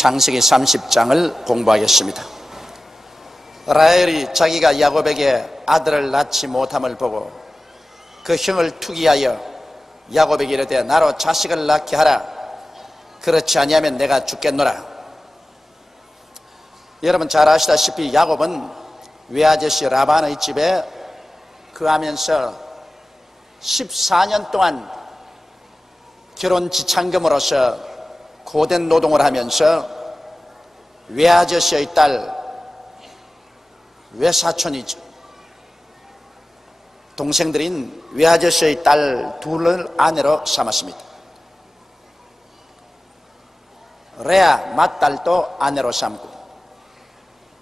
창세기 30장을 공부하겠습니다. 라헬이 자기가 야곱에게 아들을 낳지 못함을 보고 그 형을 투기하여 야곱에게 이르되 나로 자식을 낳게 하라. 그렇지 아니하면 내가 죽겠노라. 여러분 잘 아시다시피 야곱은 외아저씨 라반의 집에 거하면서 14년 동안 결혼 지참금으로서 고된 노동을 하면서 외아저씨의 딸, 외사촌이죠. 동생들인 외아저씨의 딸 둘을 아내로 삼았습니다. 레아 맏딸도 아내로 삼고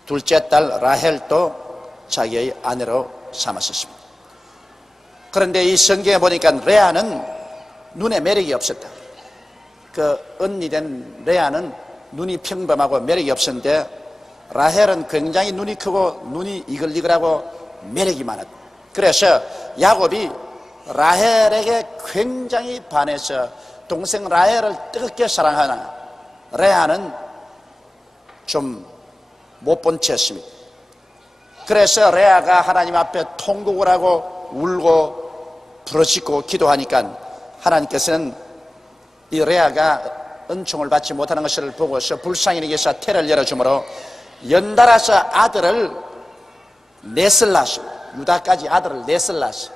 둘째 딸 라헬도 자기의 아내로 삼았습니다. 그런데 이 성경에 보니까 레아는 눈에 매력이 없었다. 그 언니된 레아는 눈이 평범하고 매력이 없었는데 라헬은 굉장히 눈이 크고 눈이 이글이글하고 매력이 많았다. 그래서 야곱이 라헬에게 굉장히 반해서 동생 라헬을 뜨겁게 사랑하나 레아는 좀 못 본 채였습니다. 그래서 레아가 하나님 앞에 통곡을 하고 울고 부르짖고 기도하니까 하나님께서는 이 레아가 은총을 받지 못하는 것을 보고서 불쌍히 여기서 태를 열어주므로 연달아서 아들을 넷을 낳았어. 유다까지 아들을 넷을 낳았어.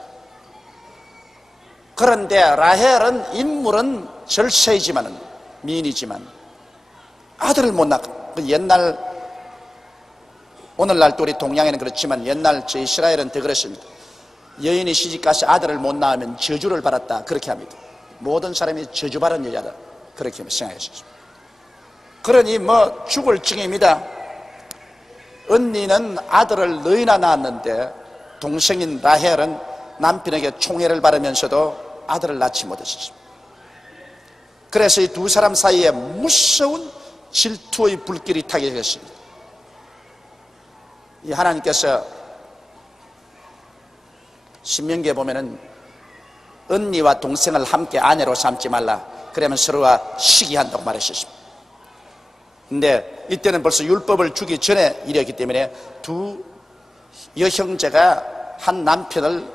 그런데 라헬은 인물은 절세이지만은 미인이지만 아들을 못 낳고 옛날 오늘날 또 우리 동양에는 그렇지만 옛날 저 이스라엘은 더 그랬습니다. 여인이 시집가서 아들을 못 낳으면 저주를 받았다 그렇게 합니다. 모든 사람이 저주받은 여자다 그렇게 생각했습니다. 그러니 뭐 죽을 징입니다. 언니는 아들을 너희나 낳았는데 동생인 라헬은 남편에게 총애를 받으면서도 아들을 낳지 못했습니다. 그래서 이 두 사람 사이에 무서운 질투의 불길이 타게 되었습니다. 이 하나님께서 신명기에 보면은 언니와 동생을 함께 아내로 삼지 말라. 그러면 서로가 시기한다고 말했습니다. 근데 이때는 벌써 율법을 주기 전에 일이었기 때문에 두 여형제가 한 남편을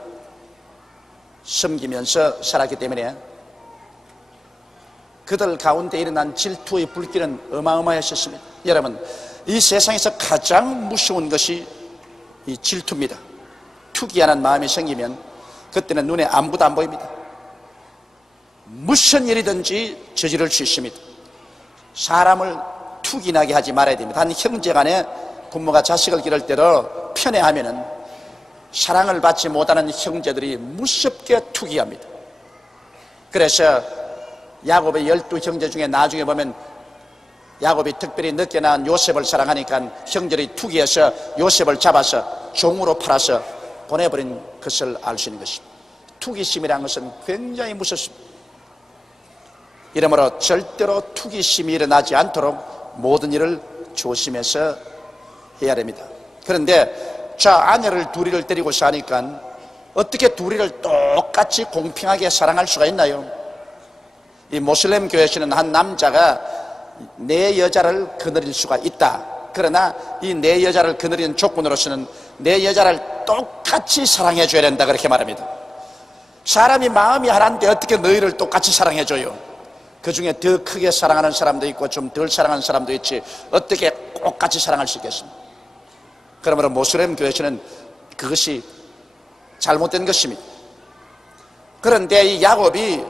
섬기면서 살았기 때문에 그들 가운데 일어난 질투의 불길은 어마어마했었습니다. 여러분, 이 세상에서 가장 무서운 것이 이 질투입니다. 투기하는 마음이 생기면 그때는 눈에 아무것도 안 보입니다. 무슨 일이든지 저지를 수 있습니다. 사람을 투기나게 하지 말아야 됩니다. 한 형제간에 부모가 자식을 기를 때도 편애하면은 사랑을 받지 못하는 형제들이 무섭게 투기합니다. 그래서 야곱의 12형제 중에 나중에 보면 야곱이 특별히 늦게 낳은 요셉을 사랑하니까 형제들이 투기해서 요셉을 잡아서 종으로 팔아서 보내버린 것을 알 수 있는 것입니다. 투기심이라는 것은 굉장히 무섭습니다. 이러므로 절대로 투기심이 일어나지 않도록 모든 일을 조심해서 해야 됩니다. 그런데 아내를 둘이를 데리고 사니까 어떻게 둘이를 똑같이 공평하게 사랑할 수가 있나요? 이 모슬렘 교회에서는 한 남자가 네 여자를 거느릴 수가 있다. 그러나 이 네 여자를 거느리는 조건으로서는 네 여자를 똑같이 사랑해 줘야 된다 그렇게 말합니다. 사람이 마음이 하나인데 어떻게 너희를 똑같이 사랑해 줘요? 그 중에 더 크게 사랑하는 사람도 있고 좀 덜 사랑하는 사람도 있지 어떻게 똑같이 사랑할 수 있겠습니까? 그러므로 모슬렘 교회에서는 그것이 잘못된 것입니다. 그런데 이 야곱이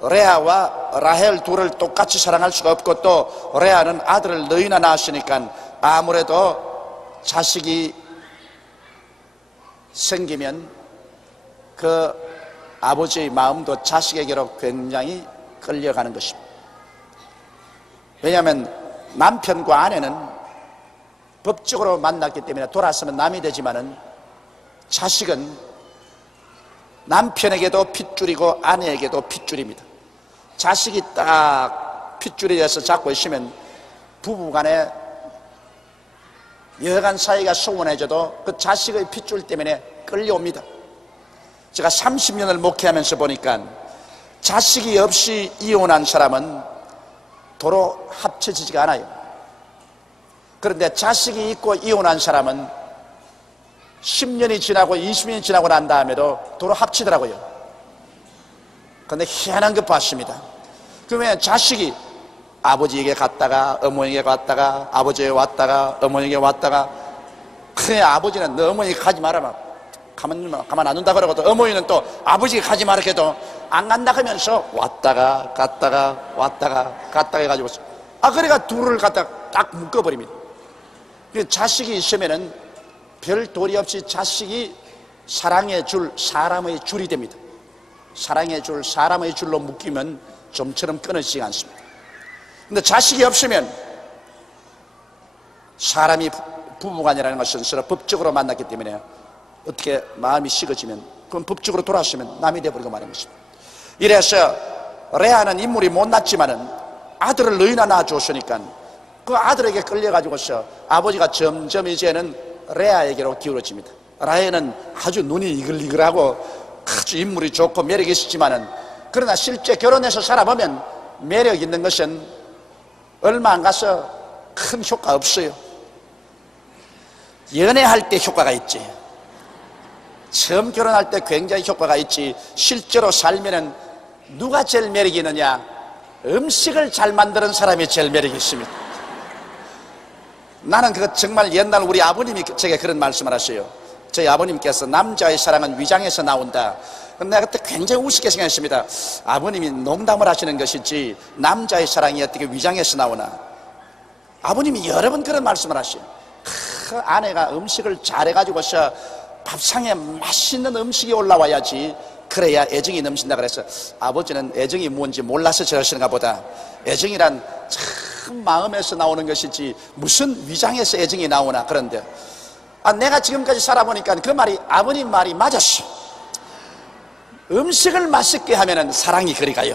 레아와 라헬 둘을 똑같이 사랑할 수가 없고 또 레아는 아들을 너희나 낳았으니까 아무래도 자식이 생기면 그 아버지의 마음도 자식에게로 굉장히 끌려가는 것입니다. 왜냐하면 남편과 아내는 법적으로 만났기 때문에 돌아서면 남이 되지만은 자식은 남편에게도 핏줄이고 아내에게도 핏줄입니다. 자식이 딱 핏줄이 돼서 잡고 있으면 부부간에 여간 사이가 소원해져도 그 자식의 핏줄 때문에 끌려옵니다. 제가 30년을 목회하면서 보니까 자식이 없이 이혼한 사람은 도로 합쳐지지가 않아요. 그런데 자식이 있고 이혼한 사람은 10년이 지나고 20년이 지나고 난 다음에도 도로 합치더라고요. 그런데 희한한 것 봤습니다. 그러면 자식이 아버지에게 갔다가 어머니에게 갔다가 아버지에게 왔다가 어머니에게 왔다가, 그래 아버지는 너 어머니 가지 마라 가만 안 둔다 그러고, 또 어머니는 또 아버지가 가지 마라 해도 안 간다 하면서 왔다가 갔다가 왔다가 갔다가 해가지고, 그래가 둘을 갖다 딱 묶어버립니다. 자식이 있으면은 별 도리 없이 자식이 사랑해 줄 사람의 줄이 됩니다. 사랑해 줄 사람의 줄로 묶이면 좀처럼 끊어지지 않습니다. 근데 자식이 없으면, 사람이 부부간이라는 것은 서로 법적으로 만났기 때문에 어떻게 마음이 식어지면 그건 법적으로 돌아서면 남이 되어버리고 말인 것입니다. 이래서 레아는 인물이 못났지만은 아들을 너희나 낳아줬으니까 그 아들에게 끌려가지고서 아버지가 점점 이제는 레아에게로 기울어집니다. 라헬은 아주 눈이 이글이글하고 아주 인물이 좋고 매력이 있었지만은, 그러나 실제 결혼해서 살아보면 매력 있는 것은 얼마 안 가서 큰 효과 없어요. 연애할 때 효과가 있지, 처음 결혼할 때 굉장히 효과가 있지, 실제로 살면은 누가 제일 매력이 있느냐? 음식을 잘 만드는 사람이 제일 매력이 있습니다. 나는 그거 정말 옛날 우리 아버님이 제게 그런 말씀을 하셔요. 저희 아버님께서 남자의 사랑은 위장에서 나온다. 내가 그때 굉장히 우습게 생각했습니다. 아버님이 농담을 하시는 것이지 남자의 사랑이 어떻게 위장에서 나오나. 아버님이 여러 번 그런 말씀을 하셔요. 그 아내가 음식을 잘해가지고서 밥상에 맛있는 음식이 올라와야지, 그래야 애정이 넘친다 그래서, 아버지는 애정이 뭔지 몰라서 저러시는가 보다. 애정이란 참 마음에서 나오는 것이지 무슨 위장에서 애정이 나오나. 그런데 내가 지금까지 살아보니까 그 말이, 아버님 말이 맞았어. 음식을 맛있게 하면은 사랑이 그리 가요.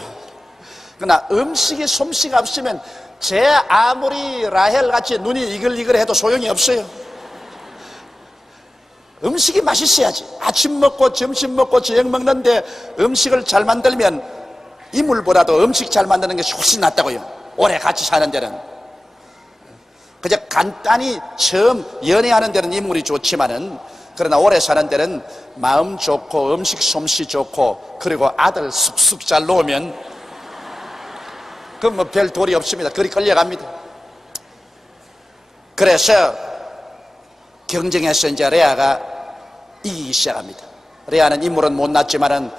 그러나 음식이 솜씨가 없으면 제 아무리 라헬 같이 눈이 이글이글해도 소용이 없어요. 음식이 맛있어야지. 아침 먹고 점심 먹고 저녁 먹는데 음식을 잘 만들면 이물보다도 음식 잘 만드는 것이 훨씬 낫다고요. 오래 같이 사는 데는. 그저 간단히 처음 연애하는 데는 인물이 좋지만은, 그러나 오래 사는 데는 마음 좋고 음식 솜씨 좋고 그리고 아들 쑥쑥 잘 놓으면 그건 뭐 별 도리 없습니다. 그리 끌려갑니다. 그래서 경쟁에서 이제 레아가 이기기 시작합니다. 레아는 인물은 못났지만은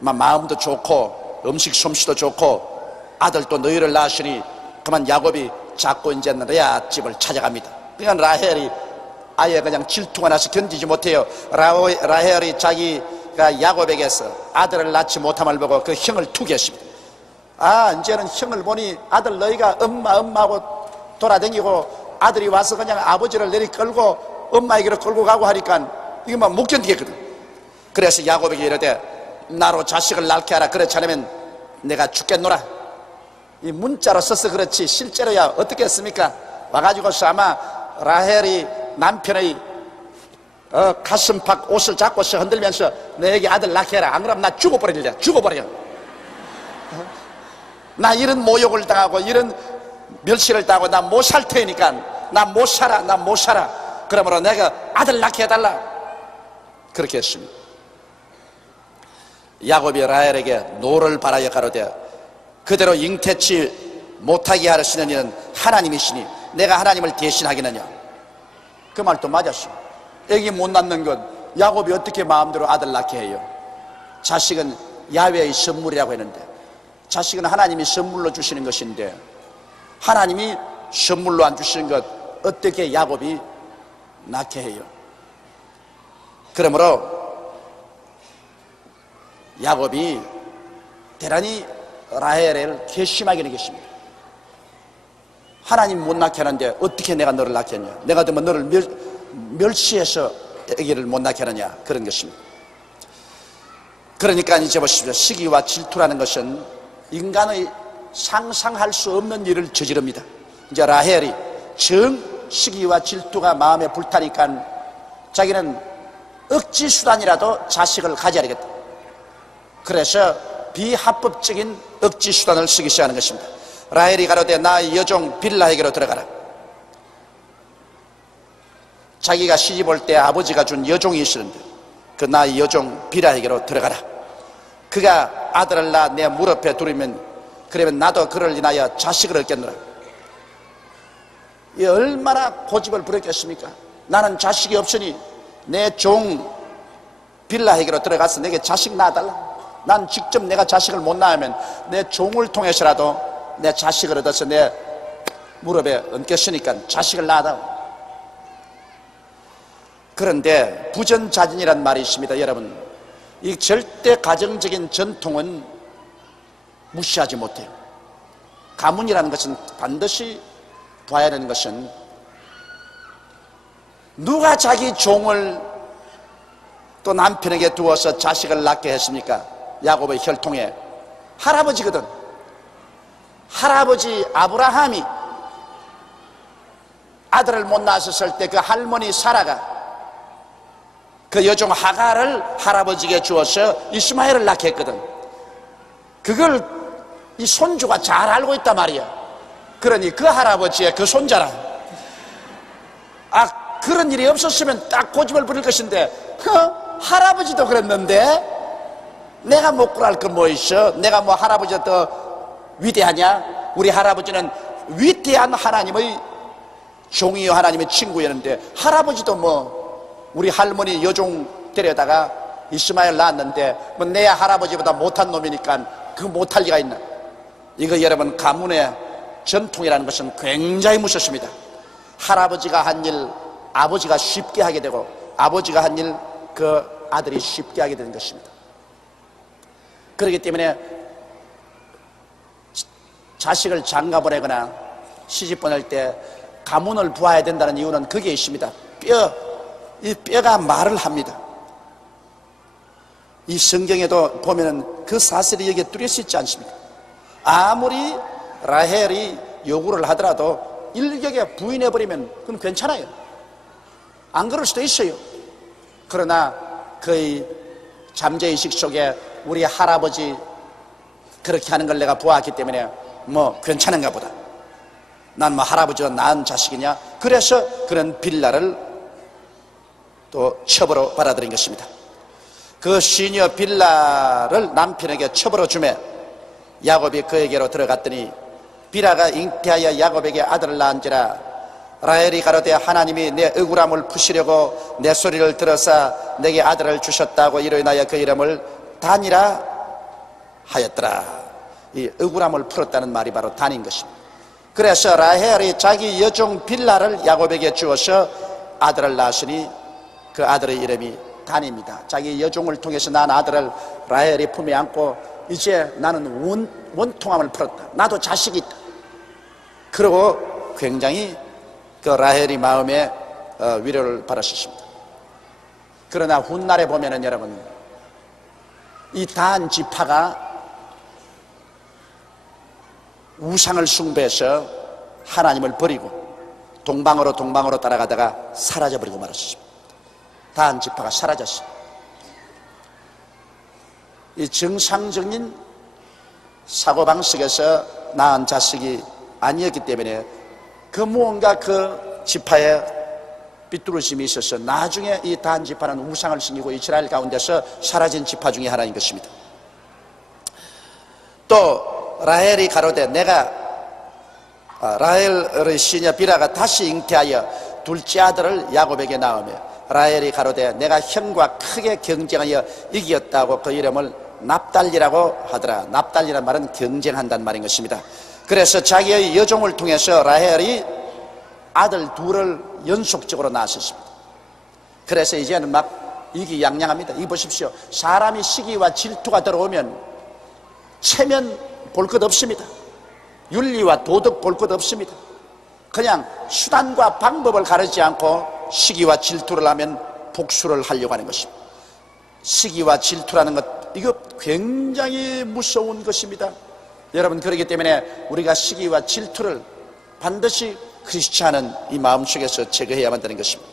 마음도 좋고 음식 솜씨도 좋고 아들도 너희를 낳으시니, 그만 야곱이 자꾸 이제는 레아 집을 찾아갑니다. 그러니까 라헬이 아예 그냥 질투가 나서 견디지 못해요. 라헬이 자기가 야곱에게서 아들을 낳지 못함을 보고 그 형을 투기했습니다. 이제는 형을 보니 아들 너희가 엄마하고 돌아다니고 아들이 와서 그냥 아버지를 내리 끌고 엄마에게로 끌고 가고 하니까 이거 막 못 견디겠거든. 그래서 야곱에게 이르되 나로 자식을 낳게 하라. 그렇지 않으면 내가 죽겠노라. 이 문자로 써서 그렇지 실제로야 어떻게 했습니까? 와가지고서 아마 라헬이 남편의 가슴팍 옷을 잡고서 흔들면서 너에게 아들 낳게 해라. 안 그러면 나 죽어버리려. 죽어버려. 나 이런 모욕을 당하고 이런 멸시를 당하고 나 못 살 테니까 나 못 살아. 나 못 살아. 그러므로 내가 아들 낳게 해달라. 그렇게 했습니다. 야곱이 라헬에게 노를 바라여 가로되 그대로 잉태치 못하게 하시는 이는 하나님이시니 내가 하나님을 대신하겠느냐. 그 말도 맞았어. 애기 못 낳는 것 야곱이 어떻게 마음대로 아들 낳게 해요? 자식은 야훼의 선물이라고 했는데, 자식은 하나님이 선물로 주시는 것인데 하나님이 선물로 안 주시는 것 어떻게 야곱이 낳게 해요? 그러므로 야곱이 대단히 라헬을 괘씸하게 여겼습니다. 하나님 못 낳게 하는데 어떻게 내가 너를 낳겠냐? 내가 되면 너를 멸시해서 아기를 못 낳게 하느냐? 그런 것입니다. 그러니까 이제 보십시오. 시기와 질투라는 것은 인간의 상상할 수 없는 일을 저지릅니다. 이제 라헬이 정 시기와 질투가 마음에 불타니까 자기는 억지 수단이라도 자식을 가져야 되겠다. 그래서 비합법적인 억지 수단을 쓰기 시작하는 것입니다. 라헬이 가로되 나의 여종 빌라에게로 들어가라. 자기가 시집 올 때 아버지가 준 여종이 있었는데 그 나의 여종 빌라에게로 들어가라. 그가 아들을 낳아 내 무릎에 두르면 그러면 나도 그를 인하여 자식을 얻겠노라. 이 얼마나 고집을 부렸겠습니까? 나는 자식이 없으니 내 종 빌라에게로 들어가서 내게 자식 낳아달라. 난 직접 내가 자식을 못 낳으면 내 종을 통해서라도 내 자식을 얻어서 내 무릎에 얹겠으니까 자식을 낳아달라. 그런데 부전자진이란 말이 있습니다. 여러분, 이 절대 가정적인 전통은 무시하지 못해요. 가문이라는 것은 반드시 봐야 되는 것은 누가 자기 종을 또 남편에게 두어서 자식을 낳게 했습니까? 야곱의 혈통에 할아버지거든. 할아버지 아브라함이 아들을 못 낳았을 때 그 할머니 사라가 그 여종 하갈을 할아버지에게 주어서 이스마엘을 낳게 했거든. 그걸 이 손주가 잘 알고 있단 말이야. 그러니 그 할아버지의 그 손자라. 그런 일이 없었으면 딱 고집을 부릴 것인데 할아버지도 그랬는데 내가 못 구할 건 뭐 있어? 내가 뭐 할아버지가 더 위대하냐? 우리 할아버지는 위대한 하나님의 종이요 하나님의 친구였는데 할아버지도 뭐 우리 할머니 여종 데려다가 이스마엘 낳았는데 뭐 내 할아버지보다 못한 놈이니까 그 못할 리가 있나? 이거 여러분, 가문의 전통이라는 것은 굉장히 무섭습니다. 할아버지가 한 일 아버지가 쉽게 하게 되고 아버지가 한 일 그 아들이 쉽게 하게 되는 것입니다. 그렇기 때문에 자식을 장가 보내거나 시집 보낼 때 가문을 보아야 된다는 이유는 그게 있습니다. 이 뼈가 말을 합니다. 이 성경에도 보면은 그 사실이 여기에 뚜렷이 있지 않습니까? 아무리 라헬이 요구를 하더라도 일격에 부인해버리면 그건 괜찮아요. 안 그럴 수도 있어요. 그러나 그의 잠재의식 속에 우리 할아버지 그렇게 하는 걸 내가 보았기 때문에 뭐 괜찮은가 보다. 난 뭐 할아버지가 낳은 자식이냐? 그래서 그런 빌라를 또 첩으로 받아들인 것입니다. 그 시녀 빌라를 남편에게 첩으로 주매 야곱이 그에게로 들어갔더니 빌라가 잉태하여 야곱에게 아들을 낳은지라. 라헬이 가로되 하나님이 내 억울함을 푸시려고 내 소리를 들어서 내게 아들을 주셨다고 이로 인하여 그 이름을 단이라 하였더라. 이 억울함을 풀었다는 말이 바로 단인 것입니다. 그래서 라헬이 자기 여종 빌라를 야곱에게 주어서 아들을 낳았으니 그 아들의 이름이 단입니다. 자기 여종을 통해서 낳은 아들을 라헬이 품에 안고 이제 나는 원통함을 풀었다. 나도 자식이 있다. 그리고 굉장히 그 라헬이 마음에 위로를 받았습니다. 그러나 훗날에 보면은 여러분, 이 단 지파가 우상을 숭배해서 하나님을 버리고 동방으로 따라가다가 사라져버리고 말았습니다. 단 지파가 사라졌어요. 이 정상적인 사고방식에서 낳은 자식이 아니었기 때문에 그 무언가 그 지파에 삐뚤어짐이 있어서 나중에 이 단 지파는 우상을 섬기고 이스라엘 가운데서 사라진 지파 중에 하나인 것입니다. 또 라헬이 가로되 내가 라헬의 시녀 빌하가 다시 잉태하여 둘째 아들을 야곱에게 낳으며 라헬이 가로되 내가 형과 크게 경쟁하여 이겼다고 그 이름을 납달리라고 하더라. 납달리란 말은 경쟁한다는 말인 것입니다. 그래서 자기의 여종을 통해서 라헬이 아들 둘을 연속적으로 낳았습니다. 그래서 이제는 막 이기양양합니다. 이 보십시오. 사람이 시기와 질투가 들어오면 체면 볼 것 없습니다. 윤리와 도덕 볼 것 없습니다. 그냥 수단과 방법을 가르지 않고 시기와 질투를 하면 복수를 하려고 하는 것입니다. 시기와 질투라는 것, 이거 굉장히 무서운 것입니다. 여러분, 그렇기 때문에 우리가 시기와 질투를 반드시 크리스찬은 이 마음속에서 제거해야만 되는 것입니다.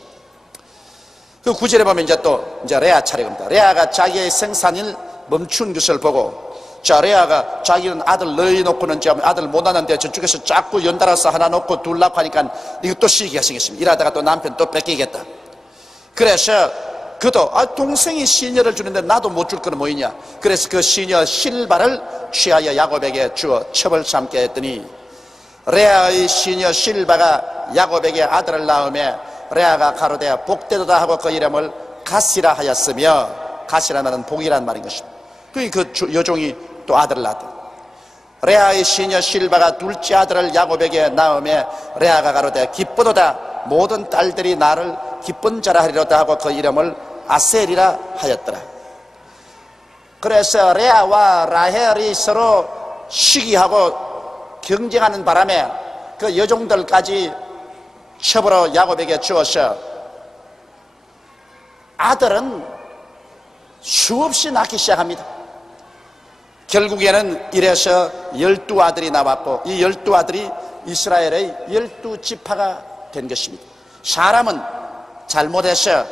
그 9절에 보면 이제 레아 차례입니다. 레아가 자기의 생산일 멈춘 것을 보고 자, 레아가 자기는 아들 넣어놓고는 아들 못 낳는데 저쪽에서 자꾸 연달아서 하나 놓고 둘 낳고 하니까 이것도 시기가 생겼습니다. 이러다가 또 남편 또 뺏기겠다. 그래서 그도 동생이 시녀를 주는데 나도 못 줄 거는 뭐이냐. 그래서 그 시녀 실바를 취하여 야곱에게 주어 첩을 삼게 했더니 레아의 시녀 실바가 야곱에게 아들을 낳음에 레아가 가로되 복되도다 하고 그 이름을 가시라 하였으며, 가시라는 복이란 말인 것입니다. 그 여종이 또 아들을 낳았다. 레아의 시녀 실바가 둘째 아들을 야곱에게 낳음에 레아가 가로되 기쁘도다, 모든 딸들이 나를 기쁜 자라 하리로다 하고 그 이름을 아셀이라 하였더라. 그래서 레아와 라헬이 서로 시기하고 경쟁하는 바람에 그 여종들까지 첩으로 야곱에게 주어서 아들은 수없이 낳기 시작합니다. 결국에는 이래서 12아들이 나왔고 이 12아들이 이스라엘의 12지파가 된 것입니다. 사람은 잘못해서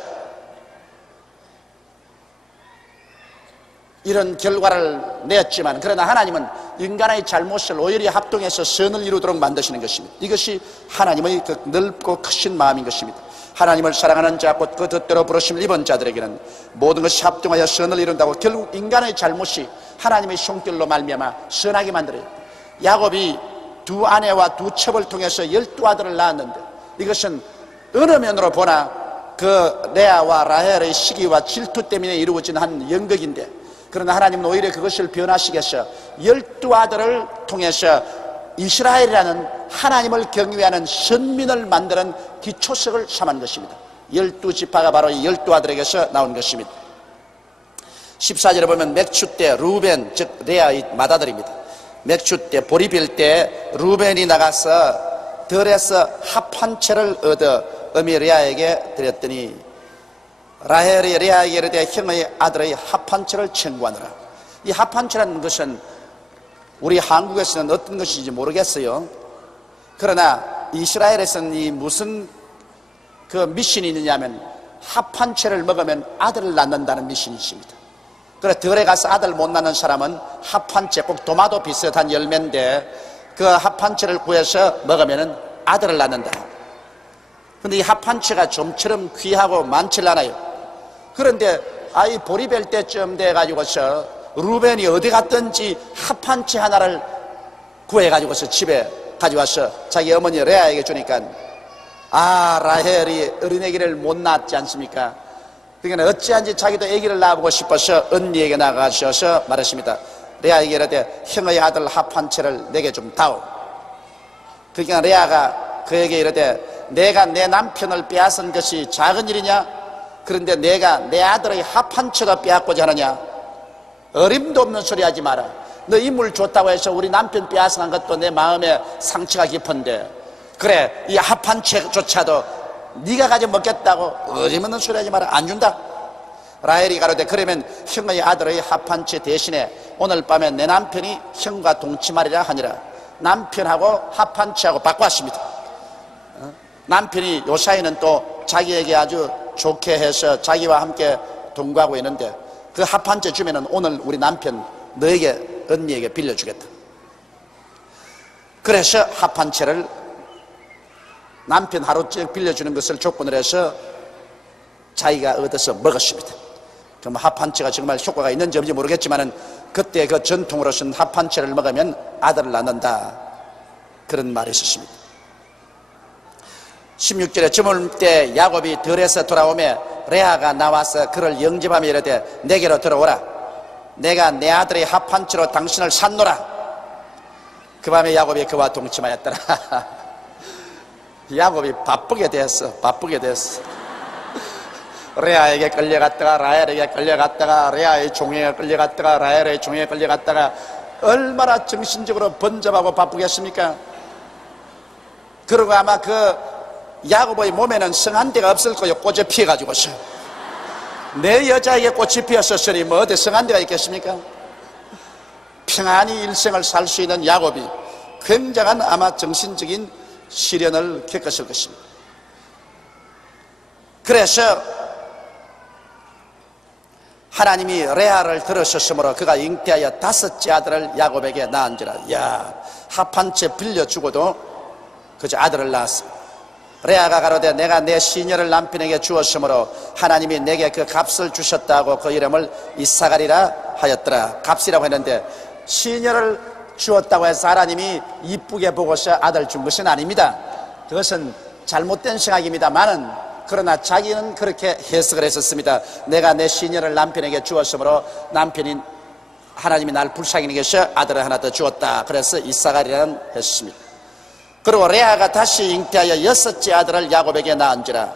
이런 결과를 냈지만, 그러나 하나님은 인간의 잘못을 오히려 합동해서 선을 이루도록 만드시는 것입니다. 이것이 하나님의 그 넓고 크신 마음인 것입니다. 하나님을 사랑하는 자 곧 그 뜻대로 부르심을 입은 자들에게는 모든 것이 합동하여 선을 이룬다고. 결국 인간의 잘못이 하나님의 손길로 말미암아 선하게 만들어요. 야곱이 두 아내와 두 첩을 통해서 12아들을 낳았는데 이것은 어느 면으로 보나 그 레아와 라헬의 시기와 질투 때문에 이루어진 한 연극인데, 그러나 하나님은 오히려 그것을 변화시켜서 12아들을 통해서 이스라엘이라는 하나님을 경외하는 선민을 만드는 기초석을 삼은 것입니다. 12지파가 바로 이 12아들에게서 나온 것입니다. 14절에 보면 맥추 때 루벤, 즉 레아의 맏아들입니다. 맥추 때 보리 빌 때 루벤이 나가서 들에서 합 한 채를 얻어 어미 레아에게 드렸더니 라헬이 레아에게 이르되 형의 아들의 합 한 채를 청구하느라. 이 합 한 채라는 것은 우리 한국에서는 어떤 것인지 모르겠어요. 그러나 이스라엘에서는 이 무슨 그 미신이 있느냐면 합 한 채를 먹으면 아들을 낳는다는 미신이 있습니다. 그래서 들에 가서 아들 못 낳는 사람은 합 한 채, 꼭 도마도 비슷한 열매인데 그 합 한 채를 구해서 먹으면 아들을 낳는다. 근데 이 합 한 채가 좀처럼 귀하고 많질 않아요. 그런데 아이 보리 벨 때쯤 돼가지고서 루벤이 어디 갔든지 합 한 채 하나를 구해가지고서 집에 가져와서 자기 어머니 레아에게 주니까 라헬이 어린애기를 못 낳았지 않습니까? 그러니까 어찌한지 자기도 아기를 낳아보고 싶어서 언니에게 나가셔서 말했습니다. 레아에게 이르되 형의 아들 합 한 채를 내게 좀 다오. 그러니까 레아가 그에게 이르되 내가 내 남편을 빼앗은 것이 작은 일이냐? 그런데 내가 내 아들의 합 한 채도 빼앗고자 하느냐? 어림도 없는 소리 하지 마라. 너 인물 좋다고 해서 우리 남편 빼앗은 것도 내 마음에 상처가 깊은데, 그래 이 합 한 채조차도 네가 가져 먹겠다고 어림없는 소리 하지 마라. 안 준다. 라헬이 가로되 그러면 형의 아들의 합 한 채 대신에 오늘 밤에 내 남편이 형과 동침하리라 하니라. 남편하고 합 한 채하고 바꿨습니다. 남편이 요사이는 또 자기에게 아주 좋게 해서 자기와 함께 동거하고 있는데 그 합 한 채 주면은 오늘 우리 남편 너에게 언니에게 빌려주겠다. 그래서 합 한 채를 남편 하루씩 빌려주는 것을 조건으로 해서 자기가 얻어서 먹었습니다. 그럼 합 한 채가 정말 효과가 있는지 없는지 모르겠지만은 그때 그 전통으로서는 합 한 채를 먹으면 아들을 낳는다, 그런 말이 있었습니다. 16절에 저물 때 야곱이 들에서 돌아오매 레아가 나와서 그를 영접하며 이르되 내게로 들어오라. 내가 내 아들의 합 한 채로 당신을 샀노라. 그 밤에 야곱이 그와 동침하였더라. 야곱이 바쁘게 됐어. 레아에게 끌려갔다가 라헬에게 끌려갔다가 레아의 종에게 끌려갔다가 라헬의 종에게 끌려갔다가 얼마나 정신적으로 번잡하고 바쁘겠습니까? 그리고 아마 그 야곱의 몸에는 성한 데가 없을 거예요. 꽃에 피어가지고서. 내 여자에게 꽃이 피었었으니 뭐 어디 성한 데가 있겠습니까? 평안히 일생을 살 수 있는 야곱이 굉장한 아마 정신적인 시련을 겪었을 것입니다. 그래서 하나님이 레아를 들으셨으므로 그가 잉태하여 5째 아들을 야곱에게 낳은지라. 야, 합 한 채 빌려주고도 그저 아들을 낳았습니다. 레아가 가로되 내가 내 시녀를 남편에게 주었으므로 하나님이 내게 그 값을 주셨다고 그 이름을 이사갈이라 하였더라. 값이라고 했는데 시녀를 주었다고 해서 하나님이 이쁘게 보고서 아들 준 것은 아닙니다. 그것은 잘못된 생각입니다만은, 그러나 자기는 그렇게 해석을 했었습니다. 내가 내 시녀를 남편에게 주었으므로 남편이 하나님이 날 불쌍히 여기셔 아들을 하나 더 주었다. 그래서 이사갈이라는 했습니다. 그리고 레아가 다시 잉태하여 6째 아들을 야곱에게 낳은지라.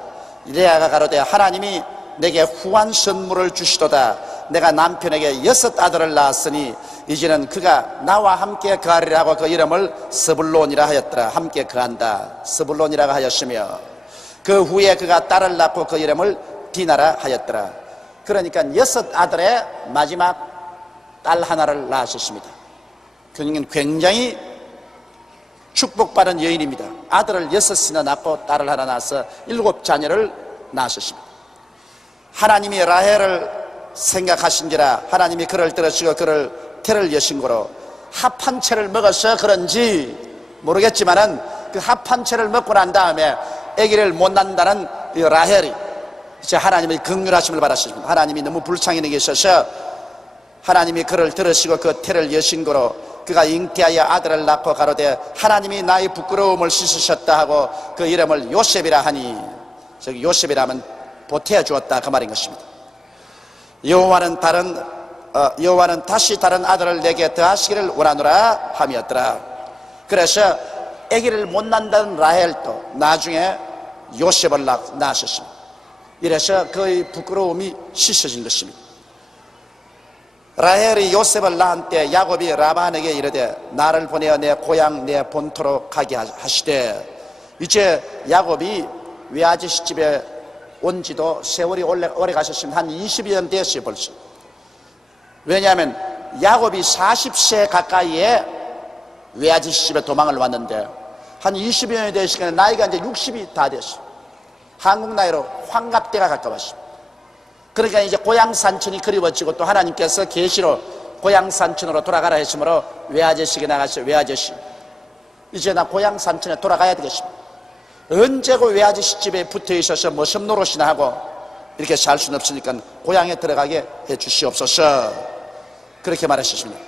레아가 가로되 하나님이 내게 후한 선물을 주시도다. 내가 남편에게 6 아들을 낳았으니 이제는 그가 나와 함께 거하리라 하고 그 이름을 스불론이라 하였더라. 함께 거한다, 스불론이라고 하였으며, 그 후에 그가 딸을 낳고 그 이름을 디나라 하였더라. 그러니까 6 아들의 마지막 딸 하나를 낳으셨습니다. 그는 굉장히 축복받은 여인입니다. 아들을 6이나 낳고 딸을 하나 낳아서 7 자녀를 낳으셨습니다. 하나님이 라헬을 생각하신지라. 하나님이 그를 들으시고 그를 태를 여신 거로 합 한 채를 먹어서 그런지 모르겠지만은 그 합 한 채를 먹고 난 다음에 아기를 못 낳는다는 이 라헬이 이제 하나님의 긍휼하심을 받았습니다. 하나님이 너무 불쌍히 여기셔서 하나님이 그를 들으시고 그 태를 여신 거로 그가 잉태하여 아들을 낳고 가로되 하나님이 나의 부끄러움을 씻으셨다 하고 그 이름을 요셉이라 하니, 저기 요셉이라면 보태어 주었다 그 말인 것입니다. 여호와는 다시 다른 아들을 내게 더하시기를 원하노라 함이었더라. 그래서 아기를 못 낳는다는 라헬도 나중에 요셉을 낳으셨습니다. 이래서 그의 부끄러움이 씻어진 것입니다. 라헬이 요셉을 낳은 때 야곱이 라반에게 이르되 나를 보내어 내 고향 내 본토로 가게 하시되, 이제 야곱이 외아저씨 집에 온 지도 세월이 오래 가셨습니다. 한 20여 년 됐어요 벌써. 왜냐하면 야곱이 40세 가까이에 외아저씨 집에 도망을 왔는데 한 20여 년이 될 시간에 나이가 이제 60이 다 됐어요. 한국 나이로 환갑때가 가까웠습니다. 그러니까 이제 고향 산천이 그리워지고 또 하나님께서 계시로 고향 산천으로 돌아가라 했으므로 외아저씨가 나가서 외아저씨 이제 나 고향 산천에 돌아가야 되겠습니다. 언제고 외아저씨 집에 붙어 있어서 무슨 노릇이나 하고 이렇게 살 수는 없으니까 고향에 들어가게 해 주시옵소서. 그렇게 말하셨습니다.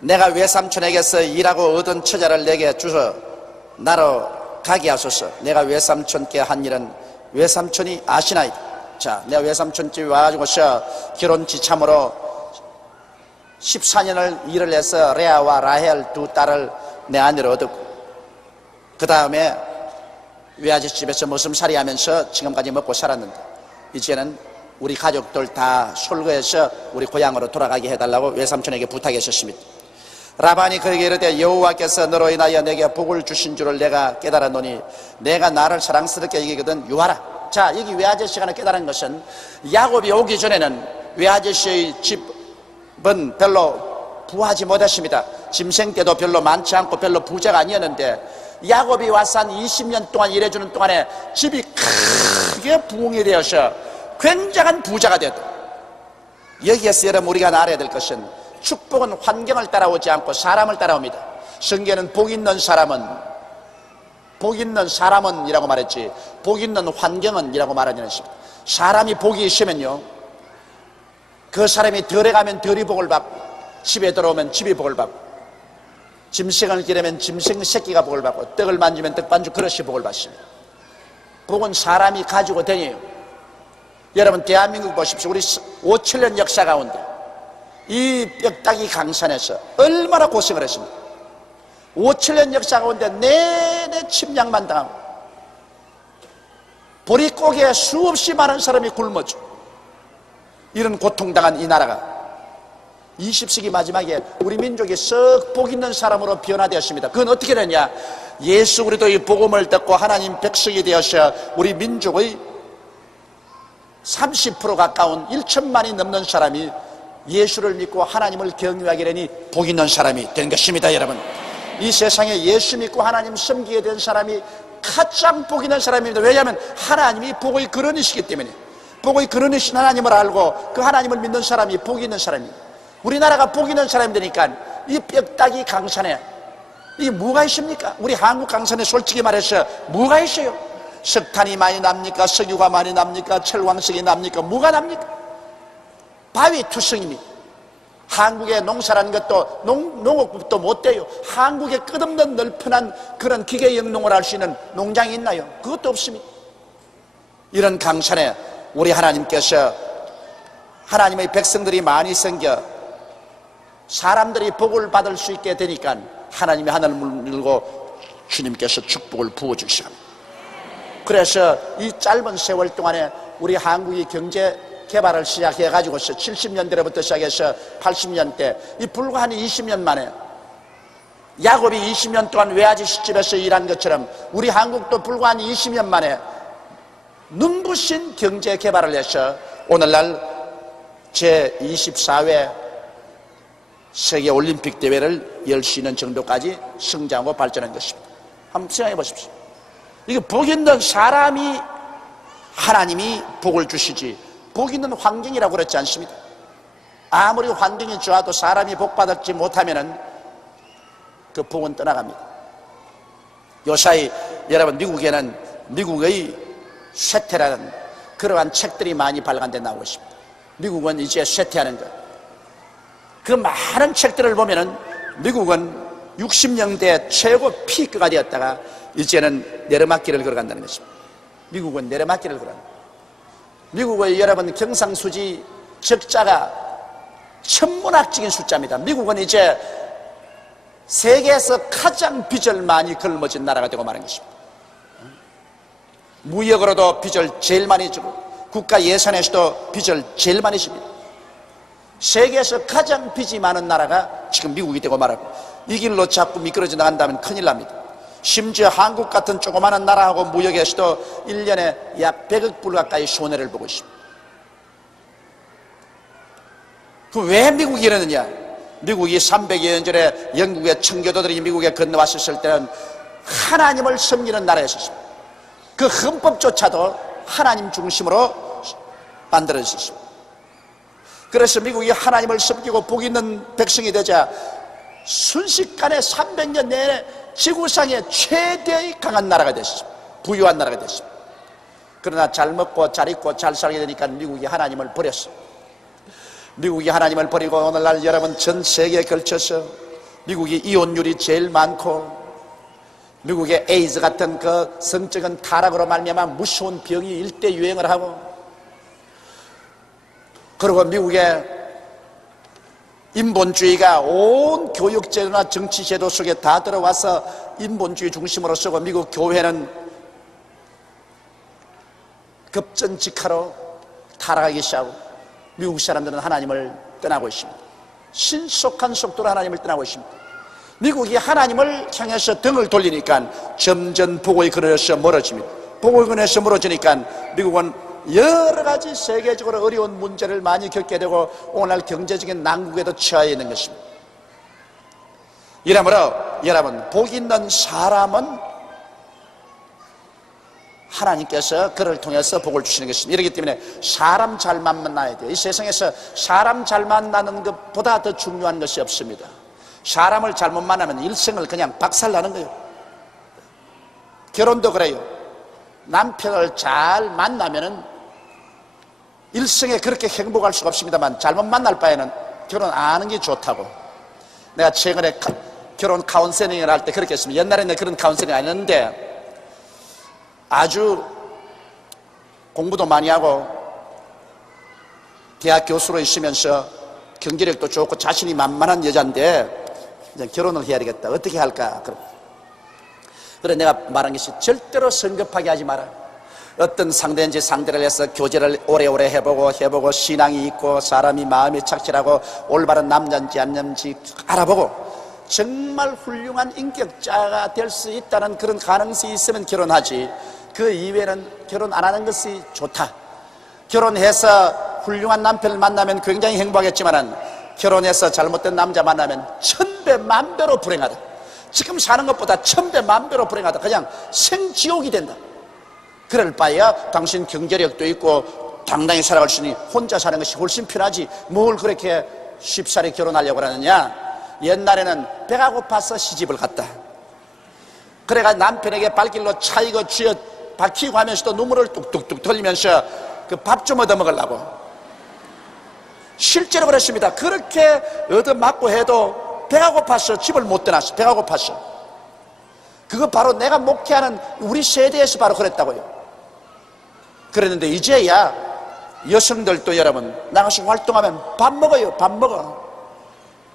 내가 외삼촌에게서 일하고 얻은 처자를 내게 주서 나로 가게 하소서. 내가 외삼촌께 한 일은 외삼촌이 아시나이다. 자, 내가 외삼촌 집에 와가지고서 결혼치 참으로 14년을 일을 해서 레아와 라헬 2 딸을 내 아내로 얻었고, 그 다음에 외아저씨 집에서 머슴살이 하면서 지금까지 먹고 살았는데 이제는 우리 가족들 다 솔거해서 우리 고향으로 돌아가게 해달라고 외삼촌에게 부탁했었습니다. 라반이 그에게 이르되 여호와께서 너로 인하여 내게 복을 주신 줄을 내가 깨달았노니 내가 나를 사랑스럽게 여기거든 유하라. 자, 여기 외아저씨가 깨달은 것은 야곱이 오기 전에는 외아저씨의 집은 별로 부하지 못했습니다. 짐생 때도 별로 많지 않고 별로 부자가 아니었는데 야곱이 와서 한 20년 동안 일해주는 동안에 집이 크게 부흥이 되어서 굉장한 부자가 되었다. 여기에서 여러분 우리가 알아야 될 것은 축복은 환경을 따라오지 않고 사람을 따라옵니다. 성경에는 복 있는 사람은 이라고 말했지 복 있는 환경은 이라고 말하지 않습니다. 사람이 복이 있으면요 그 사람이 덜에 가면 덜이 복을 받고 집에 들어오면 집이 복을 받고 짐승을 기르면 짐승 새끼가 복을 받고 떡을 만지면 떡반죽 그릇이 복을 받습니다. 복은 사람이 가지고 다녀요. 여러분 대한민국 보십시오. 우리 5,700년 역사 가운데 이 뼈다귀 강산에서 얼마나 고생을 했습니까? 5,700년 역사 가운데 내내 침략만 당하고 보릿고개에 수없이 많은 사람이 굶었죠. 이런 고통당한 이 나라가 20세기 마지막에 우리 민족이 썩 복 있는 사람으로 변화되었습니다. 그건 어떻게 되냐? 예수 그리스도의 복음을 듣고 하나님 백성이 되어서 우리 민족의 30% 가까운 1천만이 넘는 사람이 예수를 믿고 하나님을 경외하게 되니 복 있는 사람이 된 것입니다. 여러분 이 세상에 예수 믿고 하나님 섬기게 된 사람이 가장 복 있는 사람입니다. 왜냐하면 하나님이 복의 근원이시기 때문에 복의 근원이신 하나님을 알고 그 하나님을 믿는 사람이 복이 있는 사람입니다. 우리나라가 복이 있는 사람이 되니까 이 뼈다귀 강산에 이게 뭐가 있습니까? 우리 한국 강산에 솔직히 말해서 뭐가 있어요? 석탄이 많이 납니까? 석유가 많이 납니까? 철광석이 납니까? 뭐가 납니까? 바위 투성입니다. 한국의 농사라는 것도 농업법도 못 돼요. 한국에 끝없는 넓은한 그런 기계 영농을 할 수 있는 농장이 있나요? 그것도 없습니다. 이런 강산에 우리 하나님께서 하나님의 백성들이 많이 생겨 사람들이 복을 받을 수 있게 되니까 하나님이 하늘을 물고 주님께서 축복을 부어주시오. 그래서 이 짧은 세월 동안에 우리 한국이 경제 개발을 시작해가지고서 70년대로부터 시작해서 80년대 이 불과 한 20년 만에 야곱이 20년 동안 외아지 시집에서 일한 것처럼 우리 한국도 불과 한 20년 만에 눈부신 경제 개발을 해서 오늘날 제24회 세계 올림픽 대회를 열 수 있는 정도까지 성장하고 발전한 것입니다. 한번 생각해 보십시오. 이게 복 있는 사람이 하나님이 복을 주시지 복 있는 환경이라고 그렇지 않습니다. 아무리 환경이 좋아도 사람이 복 받지 못하면은 그 복은 떠나갑니다. 요사이 여러분 미국에는 미국의 쇠퇴라는 그러한 책들이 많이 발간돼 나오고 있습니다. 미국은 이제 쇠퇴하는 것. 그 많은 책들을 보면은 미국은 60년대 최고 피크가 되었다가 이제는 내리막길을 걸어간다는 것입니다. 미국은 내리막길을 걸어간다. 미국의 여러분 경상수지 적자가 천문학적인 숫자입니다. 미국은 이제 세계에서 가장 빚을 많이 걸머진 나라가 되고 마는 것입니다. 무역으로도 빚을 제일 많이 주고 국가 예산에서도 빚을 제일 많이 줍니다. 세계에서 가장 빚이 많은 나라가 지금 미국이 되고 말하고 이 길로 자꾸 미끄러져 나간다면 큰일 납니다. 심지어 한국 같은 조그마한 나라하고 무역에서도 1년에 약 100억 불 가까이 손해를 보고 있습니다. 그 왜 미국이 이러느냐? 미국이 300여 년 전에 영국의 청교도들이 미국에 건너왔을 때는 하나님을 섬기는 나라였습니다. 그 헌법조차도 하나님 중심으로 만들어졌습니다. 그래서 미국이 하나님을 섬기고 복 있는 백성이 되자 순식간에 300년 내내 지구상의 최대의 강한 나라가 됐습니다. 부유한 나라가 됐습니다. 그러나 잘 먹고 잘 입고 잘 살게 되니까 미국이 하나님을 버렸습니다. 미국이 하나님을 버리고 오늘날 여러분 전 세계에 걸쳐서 미국이 이혼율이 제일 많고 미국의 에이즈 같은 그 성적인 타락으로 말미암아 무서운 병이 일대 유행을 하고 그리고 미국의 인본주의가 온 교육제도나 정치제도 속에 다 들어와서 인본주의 중심으로 쓰고 미국 교회는 급전직하로 타락하기 시작하고 미국 사람들은 하나님을 떠나고 있습니다. 신속한 속도로 하나님을 떠나고 있습니다. 미국이 하나님을 향해서 등을 돌리니까 점점 복의 근원에서 멀어집니다. 복의 근원에서 멀어지니까 미국은 여러 가지 세계적으로 어려운 문제를 많이 겪게 되고 오늘날 경제적인 난국에도 처해 있는 것입니다. 이러므로 여러분 복 있는 사람은 하나님께서 그를 통해서 복을 주시는 것입니다. 이렇기 때문에 사람 잘 만나야 돼요. 이 세상에서 사람 잘 만나는 것보다 더 중요한 것이 없습니다. 사람을 잘못 만나면 일생을 그냥 박살나는 거예요. 결혼도 그래요. 남편을 잘 만나면은 일생에 그렇게 행복할 수가 없습니다만 잘못 만날 바에는 결혼 안 하는 게 좋다고. 내가 최근에 결혼 카운셀링을 할 때 그렇게 했습니다. 옛날에는 그런 카운셀링 안 했는데 아주 공부도 많이 하고 대학 교수로 있으면서 경제력도 좋고 자신이 만만한 여자인데 이제 결혼을 해야 되겠다. 어떻게 할까? 그래 내가 말한 것이 절대로 성급하게 하지 마라. 어떤 상대인지 상대를 해서 교제를 오래오래 해보고 신앙이 있고 사람이 마음이 착실하고 올바른 남자인지 아닌지 알아보고 정말 훌륭한 인격자가 될 수 있다는 그런 가능성이 있으면 결혼하지. 그 이외에는 결혼 안 하는 것이 좋다. 결혼해서 훌륭한 남편을 만나면 굉장히 행복하겠지만 결혼해서 잘못된 남자 만나면 천배 만배로 불행하다. 지금 사는 것보다 천배 만배로 불행하다. 그냥 생지옥이 된다. 그럴 바에야 당신 경제력도 있고 당당히 살아갈 수 있으니 혼자 사는 것이 훨씬 편하지 뭘 그렇게 쉽사리 결혼하려고 하느냐. 옛날에는 배가 고파서 시집을 갔다. 그래가 남편에게 발길로 차이고 쥐어 박히고 하면서도 눈물을 뚝뚝뚝 흘리면서 그 밥 좀 얻어 먹으려고. 실제로 그랬습니다. 그렇게 얻어맞고 해도 배가 고파서 집을 못 떠났어. 배가 고파서. 그거 바로 내가 목회하는 우리 세대에서 바로 그랬다고요. 그랬는데 이제야 여성들도 여러분 나가서 활동하면 밥 먹어요. 밥 먹어.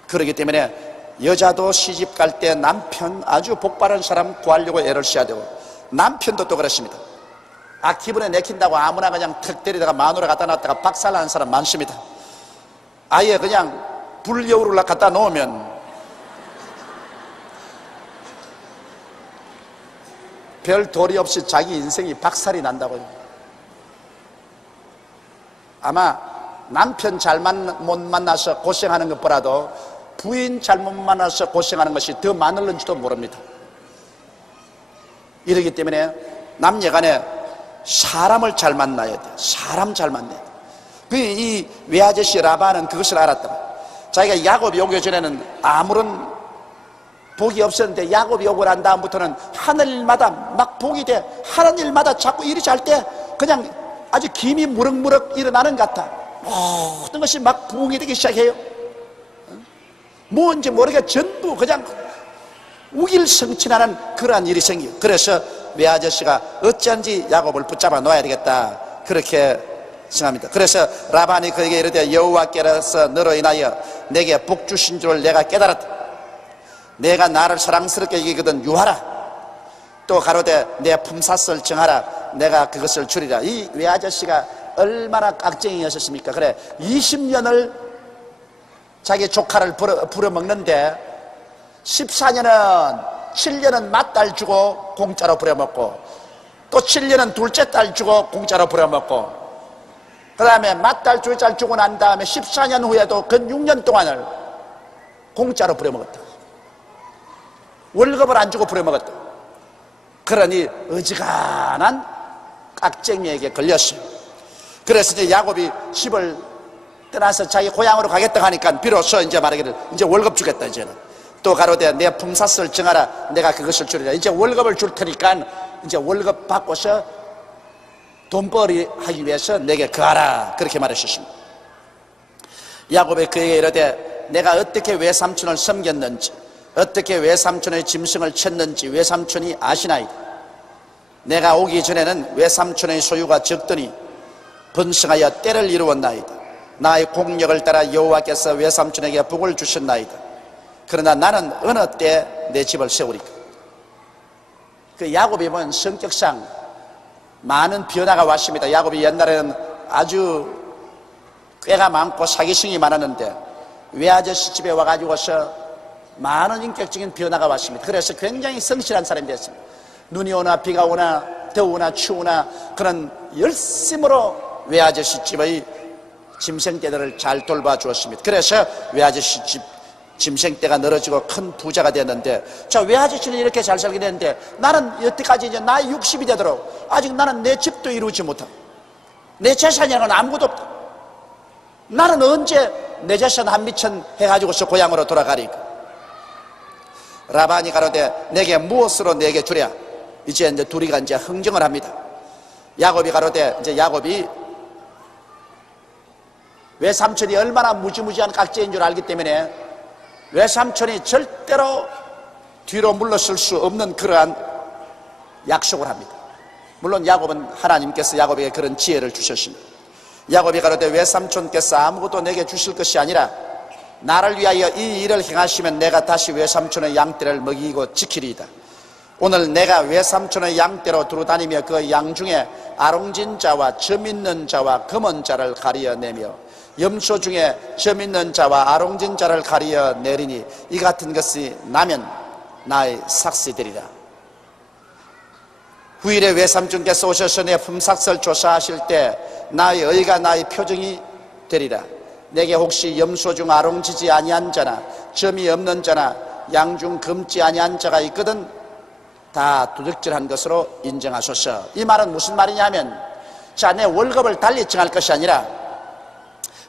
그렇기 때문에 여자도 시집 갈 때 남편 아주 복바른 사람 구하려고 애를 써야 되고, 남편도 또 그렇습니다. 기분에 내킨다고 아무나 그냥 턱 때리다가 마누라 갖다 놨다가 박살나는 사람 많습니다. 아예 그냥 불여우를 갖다 놓으면 별 도리 없이 자기 인생이 박살이 난다고요. 아마 남편 못 만나서 고생하는 것보다도 부인 잘못 만나서 고생하는 것이 더 많을는지도 모릅니다. 이러기 때문에 남녀간에 사람을 잘 만나야 돼. 사람 잘 만나야 돼. 이 외아저씨 라반은 그것을 알았다. 자기가 야곱이 오기 전에는 아무런 복이 없었는데 야곱이 오고 난 다음부터는 하는 일마다 막 복이 돼. 하는 일마다 자꾸 일이 잘 때 그냥 아주 김이 무럭무럭 일어나는 것 같아. 모든 것이 막 부흥이 되기 시작해요. 뭔지 모르게 전부 그냥 우길성천하는 그러한 일이 생겨요. 그래서 외아저씨가 어찌한지 야곱을 붙잡아 놓아야 되겠다 그렇게 생각합니다. 그래서 라반이 그에게 이르되 여호와께서 너로 인하여 내게 복 주신 줄을 내가 깨달았다. 내가 나를 사랑스럽게 여기거든 유하라. 또 가로되 내 품삯을 정하라. 내가 그것을 주리라. 이 외아저씨가 얼마나 깍쟁이였습니까? 그래 20년을 자기 조카를 부려먹는데 14년은 7년은 맏딸 주고 공짜로 부려먹고 또 7년은 둘째 딸 주고 공짜로 부려먹고 그 다음에 맏딸 둘째 주고 난 다음에 14년 후에도 그 6년 동안을 공짜로 부려먹었다. 월급을 안 주고 부려먹었다. 그러니 어지간한 깍쟁이에게 걸렸어요. 그래서 이제 야곱이 집을 떠나서 자기 고향으로 가겠다 하니까 비로소 이제 말하기를 이제 월급 주겠다. 이제는 또 가로되 내 품삯을 정하라. 내가 그것을 주리라. 이제 월급을 줄 테니까 이제 월급 받고서 돈벌이 하기 위해서 내게 거하라. 그렇게 말하셨습니다. 야곱이 그에게 이르되 내가 어떻게 외삼촌을 섬겼는지 어떻게 외삼촌의 짐승을 쳤는지 외삼촌이 아시나이다. 내가 오기 전에는 외삼촌의 소유가 적더니 번성하여 때를 이루었나이다. 나의 공력을 따라 여호와께서 외삼촌에게 복을 주셨나이다. 그러나 나는 어느 때 내 집을 세우리까. 그 야곱이 보면 성격상 많은 변화가 왔습니다. 야곱이 옛날에는 아주 꾀가 많고 사기성이 많았는데 외아저씨 집에 와가지고서 많은 인격적인 변화가 왔습니다. 그래서 굉장히 성실한 사람이 됐습니다. 눈이 오나 비가 오나 더우나 추우나 그런 열심으로 외아저씨 집의 짐승떼들을 잘 돌봐주었습니다. 그래서 외아저씨 집 짐승떼가 늘어지고 큰 부자가 됐는데, 자, 외아저씨는 이렇게 잘 살게 됐는데 나는 여태까지 이제 나이 60이 되도록 아직 나는 내 집도 이루지 못하고 내 재산이라는 건 아무것도 없다. 나는 언제 내 재산 한 미천 해가지고서 고향으로 돌아가리까. 라반이 가로되 내게 무엇으로 내게 주랴. 이제 둘이가 이제 흥정을 합니다. 야곱이 가로되 이제 야곱이 외삼촌이 얼마나 무지무지한 깍쟁이인 줄 알기 때문에 외삼촌이 절대로 뒤로 물러설 수 없는 그러한 약속을 합니다. 물론 야곱은 하나님께서 야곱에게 그런 지혜를 주셨습니다. 야곱이 가로되 외삼촌께서 아무것도 내게 주실 것이 아니라 나를 위하여 이 일을 행하시면 내가 다시 외삼촌의 양떼를 먹이고 지키리이다. 오늘 내가 외삼촌의 양떼로 두루다니며 그 양 중에 아롱진 자와 점 있는 자와 검은 자를 가리어내며 염소 중에 점 있는 자와 아롱진 자를 가리어내리니 이 같은 것이 나면 나의 삭시 되리라. 후일에 외삼촌께서 오셔서 내 품삯을 조사하실 때 나의 의가 나의 표정이 되리라. 내게 혹시 염소 중 아롱지지 아니한 자나 점이 없는 자나 양 중 검지 아니한 자가 있거든 다 도둑질한 것으로 인정하소서. 이 말은 무슨 말이냐면 자, 내 월급을 달리 정할 것이 아니라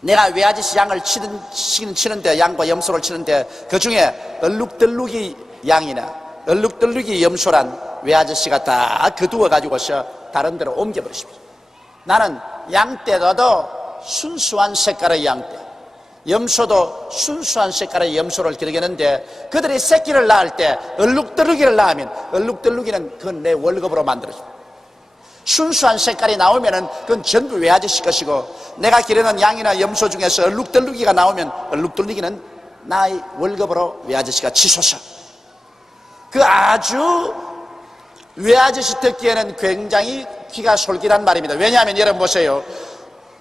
내가 외아저씨 양을 치는데, 양과 염소를 치는데 그 중에 얼룩덜룩이 양이나 얼룩덜룩이 염소란 외아저씨가 다 거두어 가지고서 다른 데로 옮겨버리십시오. 나는 양떼도 순수한 색깔의 양떼, 염소도 순수한 색깔의 염소를 기르겠는데, 그들이 새끼를 낳을 때 얼룩덜룩이를 낳으면 얼룩덜룩이는 그건 내 월급으로 만들어줍니다. 순수한 색깔이 나오면은 그건 전부 외아저씨 것이고, 내가 기르는 양이나 염소 중에서 얼룩덜룩이가 나오면 얼룩덜룩이는 나의 월급으로 외아저씨가 치소서. 그 아주 외아저씨 듣기에는 굉장히 귀가 솔깃한 말입니다. 왜냐하면 여러분 보세요.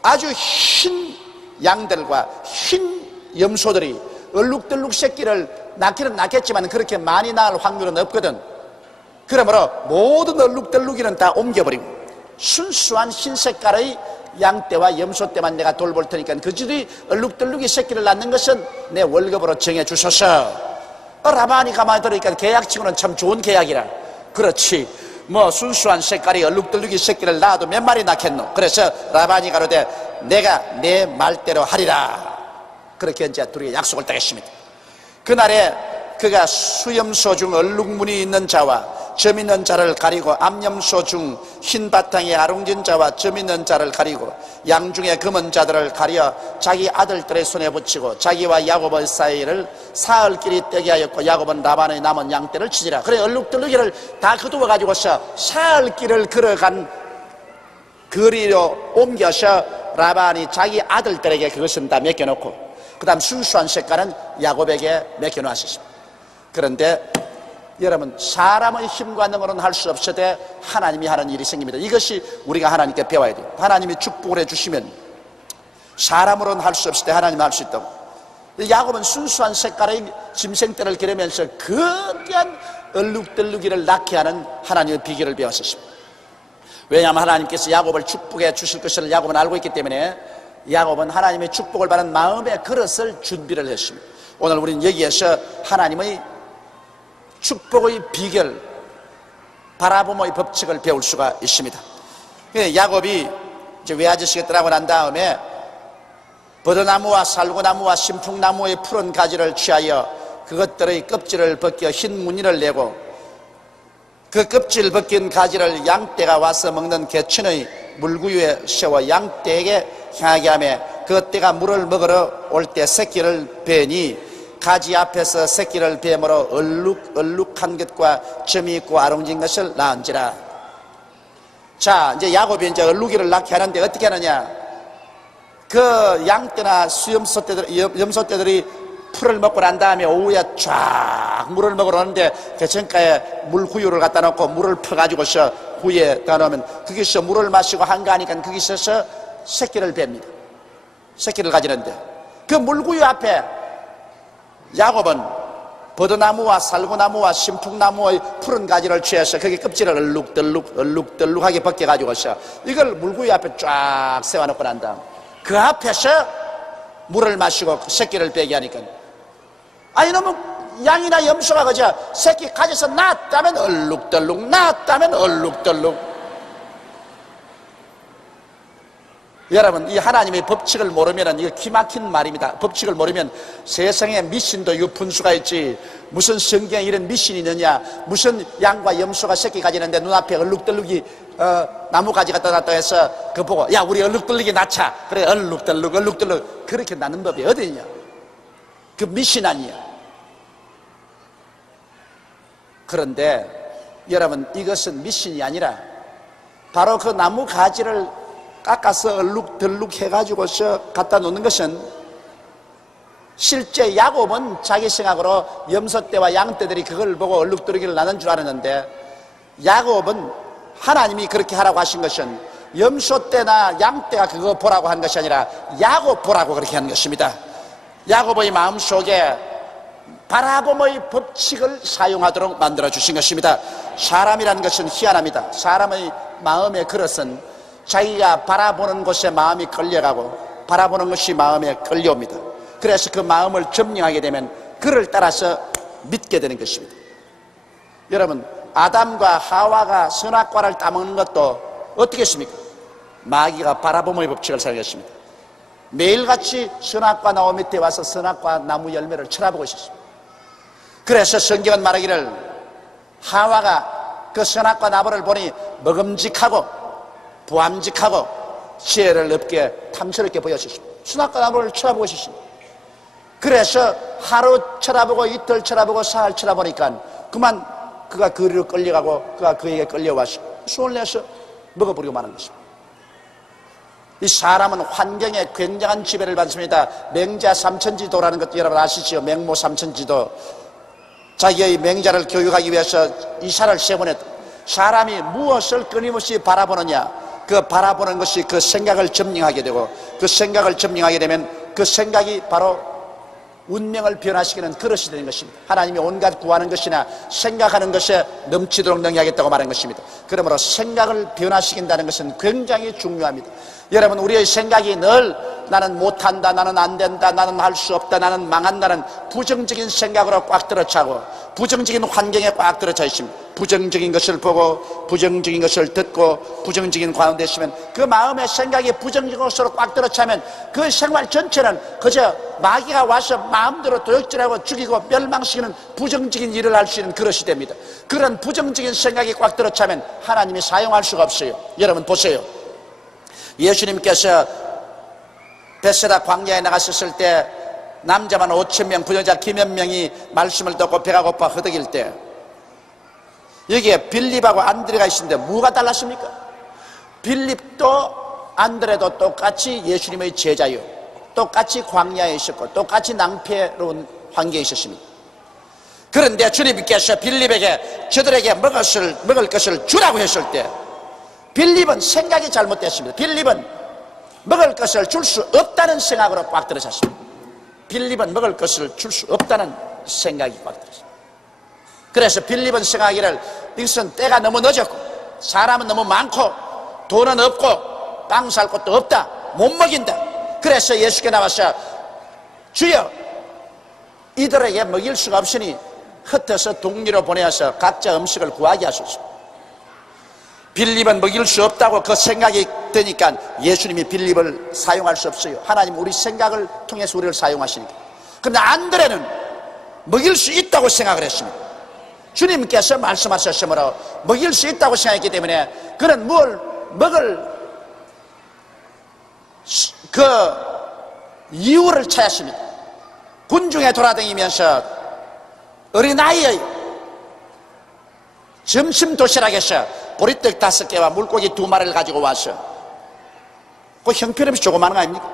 아주 흰 양들과 흰 염소들이 얼룩덜룩 새끼를 낳기는 낳겠지만 그렇게 많이 낳을 확률은 없거든. 그러므로 모든 얼룩덜룩이는 다 옮겨버리고 순수한 흰 색깔의 양떼와 염소떼만 내가 돌볼 테니까 그들이 얼룩덜룩이 새끼를 낳는 것은 내 월급으로 정해주소서. 라반이 가만히 들으니까 계약치고는 참 좋은 계약이라. 그렇지, 뭐 순수한 색깔이 얼룩덜룩이 새끼를 낳아도 몇 마리 낳겠노. 그래서 라반이 가로되 내가 내 말대로 하리라. 그렇게 이제 둘이 약속을 따겠습니다. 그날에 그가 수염소 중 얼룩무늬 있는 자와 점 있는 자를 가리고, 암염소 중 흰 바탕에 아롱진 자와 점 있는 자를 가리고, 양 중에 검은 자들을 가려 자기 아들들의 손에 붙이고 자기와 야곱의 사이를 사흘길이 떼게 하였고, 야곱은 라반의 남은 양떼를 치지라. 그래, 얼룩덜룩이를 다 거두어 가지고서 사흘길을 걸어간 거리로 옮겨서 라반이 자기 아들들에게 그것은 다 맡겨놓고, 그 다음 순수한 색깔은 야곱에게 맡겨놓았습니다. 그런데 여러분, 사람의 힘과 능으로는 할 수 없으되 하나님이 하는 일이 생깁니다. 이것이 우리가 하나님께 배워야 돼요. 하나님이 축복을 해주시면 사람으로는 할 수 없을 때 하나님은 할 수 있다고. 야곱은 순수한 색깔의 짐승떼를 기르면서 거대한 얼룩덜룩이를 낳게 하는 하나님의 비결을 배웠었습니다. 왜냐하면 하나님께서 야곱을 축복해 주실 것을 야곱은 알고 있기 때문에 야곱은 하나님의 축복을 받는 마음의 그릇을 준비를 했습니다. 오늘 우리는 여기에서 하나님의 축복의 비결, 바라봄의 법칙을 배울 수가 있습니다. 야곱이 이제 외아저씨가 떠나고 난 다음에 버드나무와 살구나무와 신풍나무의 푸른 가지를 취하여 그것들의 껍질을 벗겨 흰 무늬를 내고, 그 껍질 벗긴 가지를 양떼가 와서 먹는 개천의 물구유에 세워 양떼에게 향하게 하며, 그 떼가 물을 먹으러 올 때 새끼를 베니 가지 앞에서 새끼를 뱀으로 얼룩한 것과 점이 있고 아롱진 것을 낳은지라. 자, 이제 야곱이 이제 얼룩이를 낳게 하는데 어떻게 하느냐? 그 양떼나 염소떼들이 풀을 먹고 난 다음에 오후에 쫙 물을 먹으러 오는데 개천가에 물구유를 갖다 놓고 물을 퍼가지고서 구유에다 놓으면 거기서 물을 마시고 한가하니까 거기서 새끼를 뱀니다. 새끼를 가지는데 그 물구유 앞에 야곱은 버드나무와 살구나무와 신풍나무의 푸른 가지를 취해서 거기 껍질을 얼룩덜룩하게 벗겨가지고서 이걸 물구유 앞에 쫙 세워놓고 난 다음 그 앞에서 물을 마시고 새끼를 빼게 하니까, 아니 너무 양이나 염소가 그저 새끼 가져서 낳았다면 얼룩덜룩, 낳았다면 얼룩덜룩. 여러분, 이 하나님의 법칙을 모르면 이거 기막힌 말입니다. 법칙을 모르면 세상에 미신도 유분수가 있지, 무슨 성경에 이런 미신이 있느냐, 무슨 양과 염소가 새끼 가지는데 눈앞에 얼룩덜룩이 나무가지 갖다 놨다 해서 그거 보고 야 우리 얼룩덜룩이 낳자, 그래 얼룩덜룩 그렇게 낳는 법이 어디 있냐. 그 미신 아니야. 그런데 여러분, 이것은 미신이 아니라 바로 그 나무 가지를 깎아서 얼룩덜룩 해가지고서 갖다 놓는 것은, 실제 야곱은 자기 생각으로 염소떼와 양떼들이 그걸 보고 얼룩덜룩이를 나는 줄 알았는데, 야곱은 하나님이 그렇게 하라고 하신 것은 염소떼나 양떼가 그거 보라고 한 것이 아니라 야곱 보라고 그렇게 한 것입니다. 야곱의 마음속에 바라봄의 법칙을 사용하도록 만들어 주신 것입니다. 사람이라는 것은 희한합니다. 사람의 마음의 그릇은 자기가 바라보는 곳에 마음이 끌려가고 바라보는 것이 마음에 끌려옵니다. 그래서 그 마음을 점령하게 되면 그를 따라서 믿게 되는 것입니다. 여러분, 아담과 하와가 선악과를 따먹는 것도 어떻게 했습니까? 마귀가 바라봄의 법칙을 사용했습니다. 매일같이 선악과 나무 밑에 와서 선악과 나무 열매를 쳐다보고 있었습니다. 그래서 성경은 말하기를 하와가 그 선악과 나무를 보니 먹음직하고 부함직하고 지혜를 없게 탐스럽게 보였습니다. 선악과 나무를 쳐다보고 있었습니다. 그래서 하루 쳐다보고 이틀 쳐다보고 사흘 쳐다보니까 그만 그가 그리로 끌려가고 그가 그에게 끌려와서 손을 내서 먹어버리고 마는 것입니다. 이 사람은 환경에 굉장한 지배를 받습니다. 맹자 삼천지도라는 것도 여러분 아시죠? 맹모 삼천지도. 자기의 맹자를 교육하기 위해서 이사를 세번했다. 사람이 무엇을 끊임없이 바라보느냐, 그 바라보는 것이 그 생각을 점령하게 되고, 그 생각을 점령하게 되면 그 생각이 바로 운명을 변화시키는 그릇이 되는 것입니다. 하나님이 온갖 구하는 것이나 생각하는 것에 넘치도록 능하겠다고 말한 것입니다. 그러므로 생각을 변화시킨다는 것은 굉장히 중요합니다. 여러분, 우리의 생각이 늘 나는 못한다, 나는 안 된다, 나는 할 수 없다, 나는 망한다는 부정적인 생각으로 꽉 들어차고 부정적인 환경에 꽉 들어차 있습니다. 부정적인 것을 보고 부정적인 것을 듣고 부정적인 가운데 있으면 그 마음의 생각이 부정적인 것으로 꽉 들어차면 그 생활 전체는 그저 마귀가 와서 마음대로 도역질하고 죽이고 멸망시키는 부정적인 일을 할 수 있는 그릇이 됩니다. 그런 부정적인 생각이 꽉 들어차면 하나님이 사용할 수가 없어요. 여러분 보세요. 예수님께서 베세다 광야에 나갔었을 때 남자만 5,000명, 부여자 기몇 명이 말씀을 듣고 배가 고파 허덕일 때 여기에 빌립하고 안드레가 있는데 뭐가 달랐습니까? 빌립도 안드레도 똑같이 예수님의 제자요, 똑같이 광야에 있었고 똑같이 낭패로운 환경에 있었습니다. 그런데 주님께서 빌립에게 저들에게 먹을 것을 주라고 했을 때 빌립은 생각이 잘못됐습니다. 빌립은 먹을 것을 줄 수 없다는 생각으로 꽉 들어섰습니다. 빌립은 먹을 것을 줄 수 없다는 생각이 꽉 들었습니다. 그래서 빌립은 생각하기를 이것은 때가 너무 늦었고 사람은 너무 많고 돈은 없고 빵 살 곳도 없다, 못 먹인다. 그래서 예수께 나와서 주여, 이들에게 먹일 수가 없으니 흩어서 동리로 보내어서 각자 음식을 구하게 하소서. 빌립은 먹일 수 없다고 그 생각이 드니까 예수님이 빌립을 사용할 수 없어요. 하나님 우리 생각을 통해서 우리를 사용하시니까. 그런데 안드레는 먹일 수 있다고 생각을 했습니다. 주님께서 말씀하셨으므로 먹일 수 있다고 생각했기 때문에 그는 뭘 먹을 그 이유를 찾았습니다. 군중에 돌아다니면서 어린아이의 점심 도시락에서 보리떡 5개와 물고기 2마리를 가지고 와서 그 형편없이 조그마한 거 아닙니까?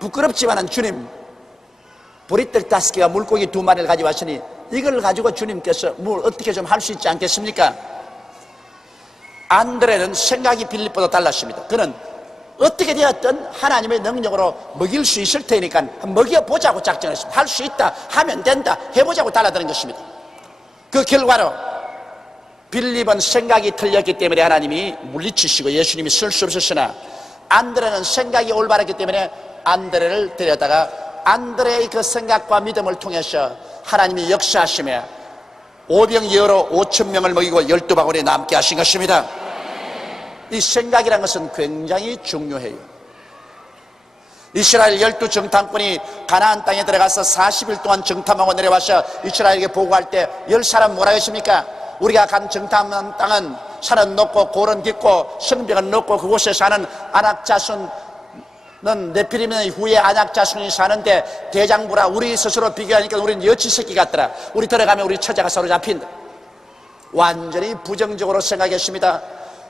부끄럽지만은 주님, 보리떡 5개와 물고기 2마리를 가지고 왔으니 이걸 가지고 주님께서 뭘 어떻게 좀 할 수 있지 않겠습니까? 안드레는 생각이 빌립보다 달랐습니다. 그는 어떻게 되었든 하나님의 능력으로 먹일 수 있을 테니까 먹여보자고 작정했습니다. 할 수 있다, 하면 된다, 해보자고 달라드는 것입니다. 그 결과로 빌립은 생각이 틀렸기 때문에 하나님이 물리치시고 예수님이 쓸 수 없었으나 안드레는 생각이 올바랐기 때문에 안드레를 데려다가 안드레의 그 생각과 믿음을 통해서 하나님이 역사하시며 오병이어로 5,000명을 먹이고 12바구니 남게 하신 것입니다. 이 생각이라는 것은 굉장히 중요해요. 이스라엘 12정탐꾼이 가나안 땅에 들어가서 40일 동안 정탐하고 내려와서 이스라엘에게 보고할 때 10사람 뭐라고 했습니까? 우리가 간 정탐한 땅은 산은 높고 골은 깊고 성벽은 높고 그곳에 사는 안악자손은 네피림의 후에 안악자손이 사는데 대장부라 우리 스스로 비교하니까 우리는 여치새끼 같더라. 우리 들어가면 우리 처자가 사로잡힌다. 완전히 부정적으로 생각했습니다.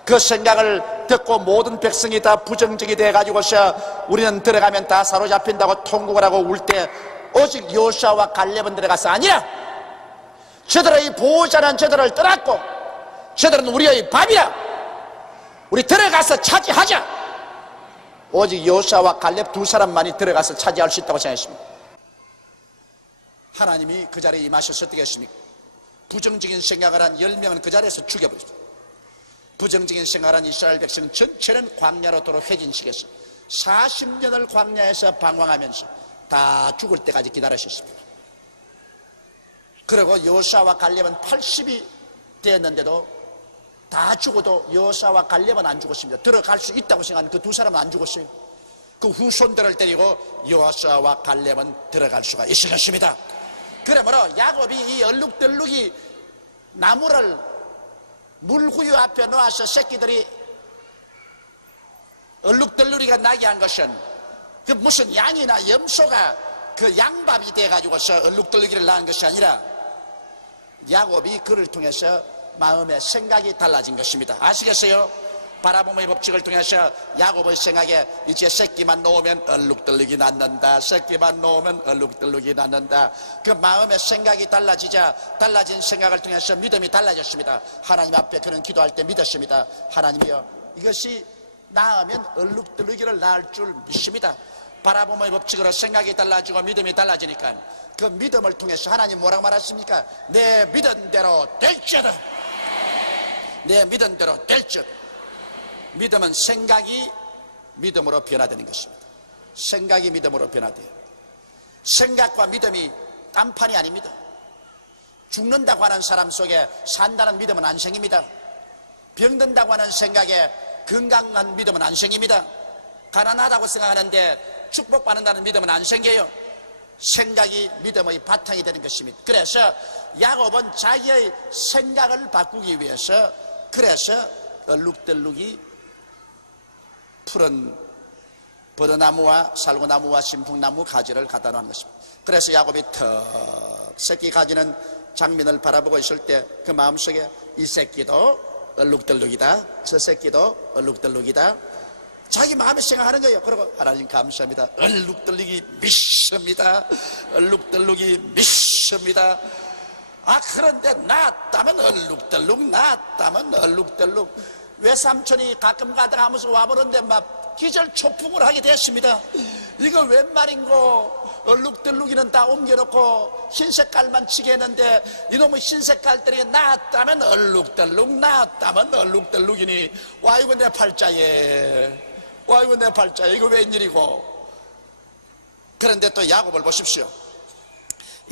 그 생각을 듣고 모든 백성이 다 부정적이 돼가지고서 우리는 들어가면 다 사로잡힌다고 통곡을 하고 울 때 오직 여호수아와 갈렙은 들어가서 아니야, 저들의 보호자는 저들을 떠났고 저들은 우리의 밥이라, 우리 들어가서 차지하자. 오직 여호수아와 갈렙 2사람만이 들어가서 차지할 수 있다고 생각했습니다. 하나님이 그 자리에 임하셔서 어떻게 했습니까? 부정적인 생각을 한 10명은 그 자리에서 죽여버렸습니다. 부정적인 생각을 한 이스라엘 백성 전체는 광야로 도로 회진시켰어. 40년을 광야에서 방황하면서 다 죽을 때까지 기다리셨습니다. 그리고 여호수아와 갈렙은 80이 되었는데도 다 죽어도 여호수아와 갈렙은 안 죽었습니다. 들어갈 수 있다고 생각하는 그 두 사람은 안 죽었어요. 그 후손들을 데리고 여호수아와 갈렙은 들어갈 수가 있었습니다. 그러므로 야곱이 이 얼룩덜룩이 나무를 물구유 앞에 놓아서 새끼들이 얼룩덜룩이가 나게 한 것은 그 무슨 양이나 염소가 그 양밥이 돼가지고서 얼룩덜룩이를 낳은 것이 아니라 야곱이 그를 통해서 마음의 생각이 달라진 것입니다. 아시겠어요? 바라봄의 법칙을 통해서 야곱의 생각에 이제 새끼만 놓으면 얼룩덜룩이 낳는다, 새끼만 놓으면 얼룩덜룩이 낳는다. 그 마음의 생각이 달라지자 달라진 생각을 통해서 믿음이 달라졌습니다. 하나님 앞에 그는 기도할 때 믿었습니다. 하나님이여, 이것이 낳으면 얼룩덜룩이를 낳을 줄 믿습니다. 바라봄의 법칙으로 생각이 달라지고 믿음이 달라지니까 그 믿음을 통해서 하나님 뭐라고 말하십니까? 내 믿은 대로 될지어다. 내 믿은 대로 될지어다. 믿음은 생각이 믿음으로 변화되는 것입니다. 생각이 믿음으로 변화돼요. 생각과 믿음이 딴판이 아닙니다. 죽는다고 하는 사람 속에 산다는 믿음은 안 생깁니다. 병든다고 하는 생각에 건강한 믿음은 안 생깁니다. 가난하다고 생각하는데 축복받는다는 믿음은 안 생겨요. 생각이 믿음의 바탕이 되는 것입니다. 그래서 야곱은 자기의 생각을 바꾸기 위해서 그래서 얼룩덜룩이 푸른 버드나무와 살구나무와 신풍나무 가지를 갖다 놓은 것입니다. 그래서 야곱이 턱 새끼 가지는 장면을 바라보고 있을 때 그 마음속에 이 새끼도 얼룩덜룩이다, 저 새끼도 얼룩덜룩이다, 자기 마음에 생각하는 거예요. 그리고 하나님 감사합니다. 얼룩덜룩이 믿습니다. 얼룩덜룩이 믿습니다. 아, 그런데 낳았다면 얼룩덜룩, 낳았다면 얼룩덜룩. 외삼촌이 가끔 가다가 하면서 와보는데 막 기절초풍을 하게 됐습니다. 이거 웬 말인고, 얼룩덜룩이는 다 옮겨놓고 흰색깔만 치게 했는데 이놈의 흰색깔들이 낳았다면 얼룩덜룩, 낳았다면 얼룩덜룩이니 와 이거 내 팔자에, 와 이거 내 팔자에, 이거 웬일이고. 그런데 또 야곱을 보십시오.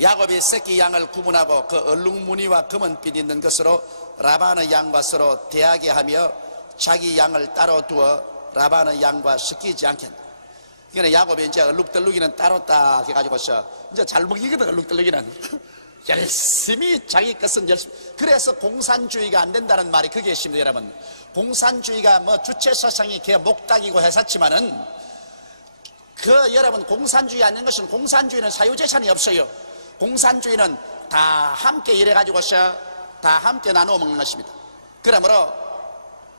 야곱이 새끼 양을 구분하고 그 얼룩무늬와 검은빛 있는 것으로 라반의 양과 서로 대하게 하며 자기 양을 따로 두어 라반의 양과 섞이지 않겠다. 그러니까 야곱이 이제 얼룩덜룩이는 따로 딱 해가지고서 이제 잘 먹이거든. 얼룩덜룩이는 열심히 자기 것은 열심히. 그래서 공산주의가 안 된다는 말이 그게 있습니다. 여러분, 공산주의가 뭐 주체사상이 개 목닥이고 해샀지만은 그 여러분, 공산주의 아닌 것은, 공산주의는 사유재산이 없어요. 공산주의는 다 함께 일해가지고서 다 함께 나누어 먹는 것입니다. 그러므로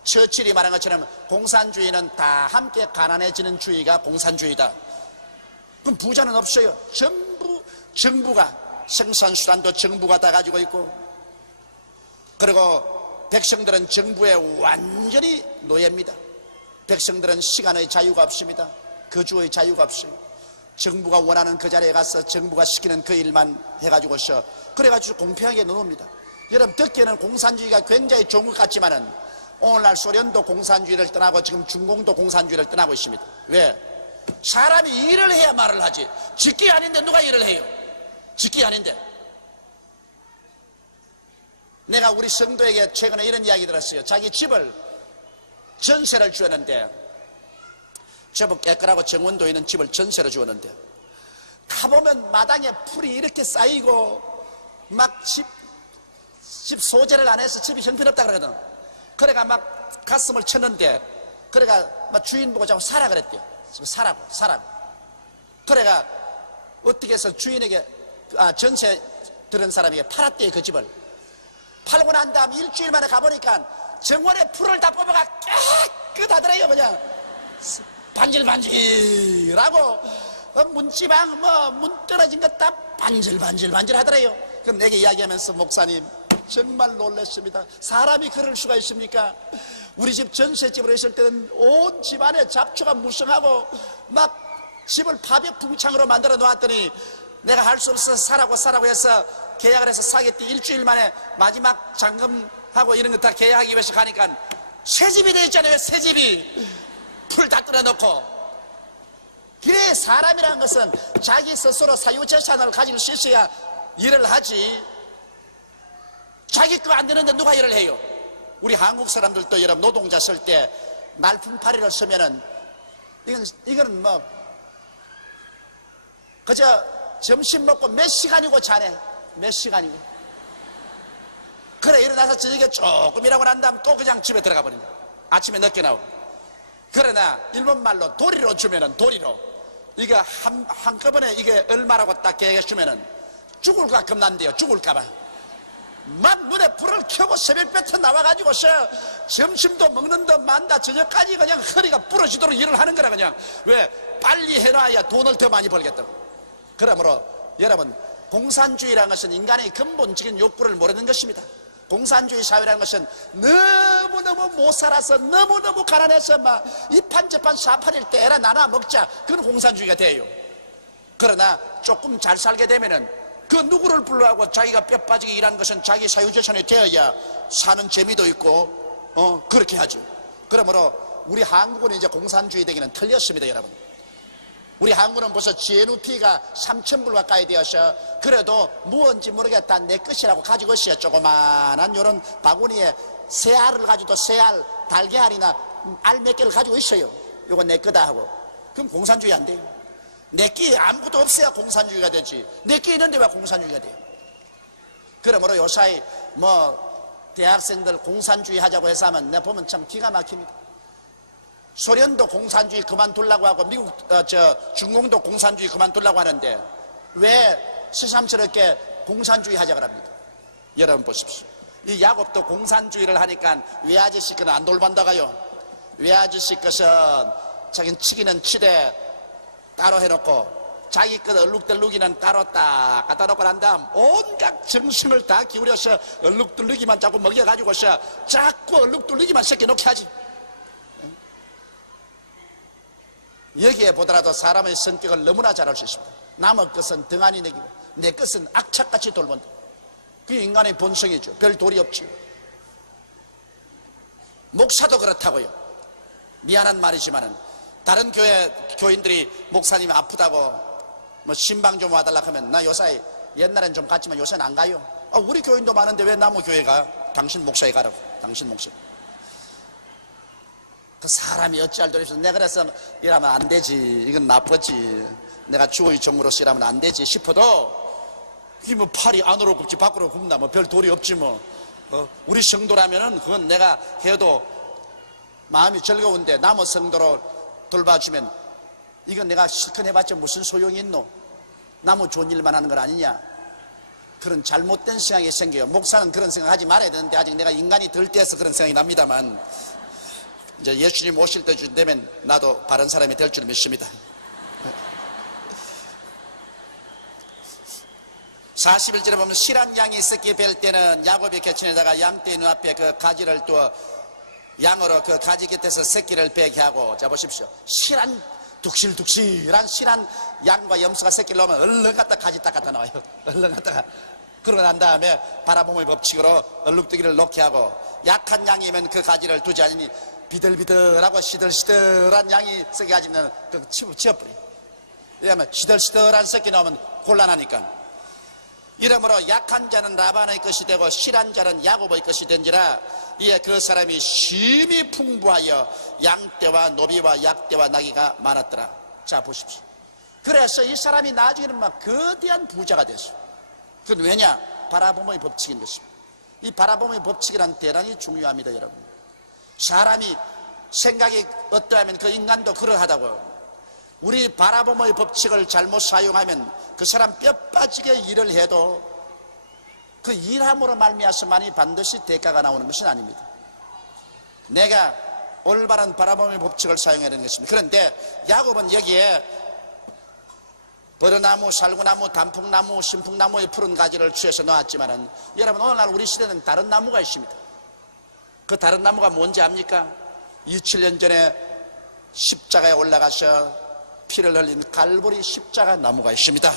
처칠이 말한 것처럼 공산주의는 다 함께 가난해지는 주의가 공산주의다. 그럼 부자는 없어요. 전부 정부가, 생산수단도 정부가 다 가지고 있고, 그리고 백성들은 정부의 완전히 노예입니다. 백성들은 시간의 자유가 없습니다. 거주의 자유가 없어요. 정부가 원하는 그 자리에 가서 정부가 시키는 그 일만 해가지고서 그래가지고 공평하게 노놉니다. 여러분, 듣기에는 공산주의가 굉장히 좋은 것 같지만은 오늘날 소련도 공산주의를 떠나고 지금 중공도 공산주의를 떠나고 있습니다. 왜? 사람이 일을 해야 말을 하지. 직기 아닌데 누가 일을 해요? 직기 아닌데. 내가 우리 성도에게 최근에 이런 이야기 들었어요. 자기 집을 전세를 주었는데, 저분 깨끗하고 정원도 있는 집을 전세로 주었는데, 가보면 마당에 풀이 이렇게 쌓이고 막 집 소재를 안 해서 집이 형편없다 그러거든. 그래가 막 가슴을 쳤는데, 그래가 막 주인 보고 자꾸 사라 그랬대요. 사라고. 그래가 어떻게 해서 주인에게, 전세 들은 사람에게 팔았대요. 그 집을 팔고 난 다음 일주일 만에 가보니까 정원에 풀을 다 뽑아가 깨끗하더래요. 그냥 반질반질하고 문지방 문 떨어진 것 다 반질반질 하더래요. 그럼 내게 이야기하면서, 목사님 정말 놀랐습니다. 사람이 그럴 수가 있습니까? 우리 집 전셋집으로 있을 때는 온 집안에 잡초가 무성하고 막 집을 파벽풍창으로 만들어 놓았더니 내가 할 수 없어서 사라고 해서 계약을 해서 사겠대. 일주일 만에 마지막 잔금하고 이런 거 다 계약하기 위해서 가니까 새 집이 되어 있잖아요. 새 집이 풀 다 뜯어놓고. 그래, 사람이라는 것은 자기 스스로 사유재산을 가지고 수 있어야 일을 하지. 자기 거 안 되는데 누가 일을 해요? 우리 한국 사람들도 여러분 노동자 쓸 때 날품팔이를 쓰면은 이거는 뭐 그저 점심 먹고 몇 시간이고 자네, 몇 시간이고. 그래 일어나서 저녁에 조금 일하고 난 다음 또 그냥 집에 들어가 버린다. 아침에 늦게 나오고. 그러나 일본말로 도리로 주면은 도리로 이거 한꺼번에 이게 얼마라고 딱 계획해주면은 죽을까 겁난대요. 죽을까봐 막 눈에 불을 켜고 새벽부터 나와가지고서 점심도 먹는 듯 만다 저녁까지 그냥 허리가 부러지도록 일을 하는 거라. 그냥 왜 빨리 해놔야 돈을 더 많이 벌겠다고. 그러므로 여러분, 공산주의라는 것은 인간의 근본적인 욕구를 모르는 것입니다. 공산주의 사회라는 것은 너무너무 못 살아서 너무너무 가난해서 막 이판저판 사판일 때 에라 나눠 먹자, 그건 공산주의가 돼요. 그러나 조금 잘 살게 되면은 그 누구를 불러하고 자기가 뼈 빠지게 일하는 것은 자기 사유재산이 되어야 사는 재미도 있고 그렇게 하죠. 그러므로 우리 한국은 이제 공산주의 되기는 틀렸습니다. 여러분, 우리 한국은 벌써 GNP가 3,000불 가까이 되어서 그래도 무언지 모르겠다 내 것이라고 가지고 있어요. 조그만한 요런 바구니에 새알을 가지고 새알, 달걀이나 알 몇 개를 가지고 있어요. 요거 내 거다 하고. 그럼 공산주의 안 돼요. 내끼 아무것도 없어야 공산주의가 되지. 내끼 있는데 왜 공산주의가 돼요? 그러므로 요사이 뭐 대학생들 공산주의 하자고 해서 하면 내가 보면 참 기가 막힙니다. 소련도 공산주의 그만두려고 하고 미국 중공도 공산주의 그만두려고 하는데 왜 새삼스럽게 공산주의 하자고 합니까? 여러분 보십시오. 이 야곱도 공산주의를 하니까 외아저씨 것은 안 돌반다가요. 외아저씨 것은 자기는 치기는 치되 따로 해놓고 자기 것 얼룩덜룩이는 따로 딱 갖다 놓고 난 다음 온갖 정성을 다 기울여서 얼룩덜룩이만 자꾸 먹여가지고서 자꾸 얼룩덜룩이만 섞여놓게 하지. 여기에 보더라도 사람의 성격을 너무나 잘 알 수 있습니다. 남의 것은 등한히 내기고 내 것은 악착같이 돌본다. 그게 인간의 본성이죠. 별 도리 없지요. 목사도 그렇다고요. 미안한 말이지만은 다른 교회 교인들이 목사님이 아프다고 뭐 신방 좀 와달라 하면 나 요사이 옛날엔 좀 갔지만 요새는 안 가요. 우리 교인도 많은데 왜 나무 교회 가? 당신 목사에 가라고. 당신 목사. 그 사람이 어찌할 도리 없어. 내가 그래서 이러면 안 되지, 이건 나쁘지, 내가 주의 종으로서 이러면 안 되지 싶어도 이게 뭐 팔이 안으로 굽지 밖으로 굽나 뭐 별 도리 없지 뭐. 우리 성도라면은 그건 내가 해도 마음이 즐거운데 남의 성도로 돌봐주면 이건 내가 실컷 해봤자 무슨 소용이 있노? 남의 좋은 일만 하는 건 아니냐? 그런 잘못된 생각이 생겨요. 목사는 그런 생각 하지 말아야 되는데 아직 내가 인간이 덜 돼서 그런 생각이 납니다만 이제 예수님 오실 때쯤 되면 나도 바른 사람이 될 줄 믿습니다. 41절에 보면 실한 양이 섞이 뵐 때는 야곱이 곁에다가 양떼 눈앞에 그 가지를 또 양으로 그 가지 곁에서 새끼를 베게 하고. 자 보십시오. 실한 둑실둑실한 실한 양과 염소가 새끼를 놓으면 얼른 갖다 가지 딱 갖다 나와요. 얼른 갖다가. 그러고 난 다음에 바라봄의 법칙으로 얼룩뜨기를 놓게 하고, 약한 양이면 그 가지를 두지 않으니 비들비들하고 시들시들한 양이 새끼 가지면 그 치워버려요. 왜냐하면 시들시들한 새끼 나오면 곤란하니까. 이러므로 약한 자는 라반의 것이 되고 실한 자는 야곱의 것이 된지라. 이에 그 사람이 심히 풍부하여 양떼와 노비와 약떼와 나귀가 많았더라. 자 보십시오. 그래서 이 사람이 나중에는 막 거대한 부자가 됐어요. 그건 왜냐? 바라봄의 법칙인 것입니다. 이 바라봄의 법칙이란 대단히 중요합니다. 여러분, 사람이 생각이 어떠하면 그 인간도 그러하다고요. 우리 바라봄의 법칙을 잘못 사용하면 그 사람 뼈 빠지게 일을 해도 그 일함으로 말미암아서만이 반드시 대가가 나오는 것은 아닙니다. 내가 올바른 바라봄의 법칙을 사용해야 되는 것입니다. 그런데 야곱은 여기에 버르나무, 살구나무, 단풍나무, 신풍나무의 푸른 가지를 취해서 놓았지만은 여러분, 오늘날 우리 시대는 다른 나무가 있습니다. 그 다른 나무가 뭔지 압니까? 27년 전에 십자가에 올라가서 피를 흘린 갈보리 십자가 나무가 있습니다.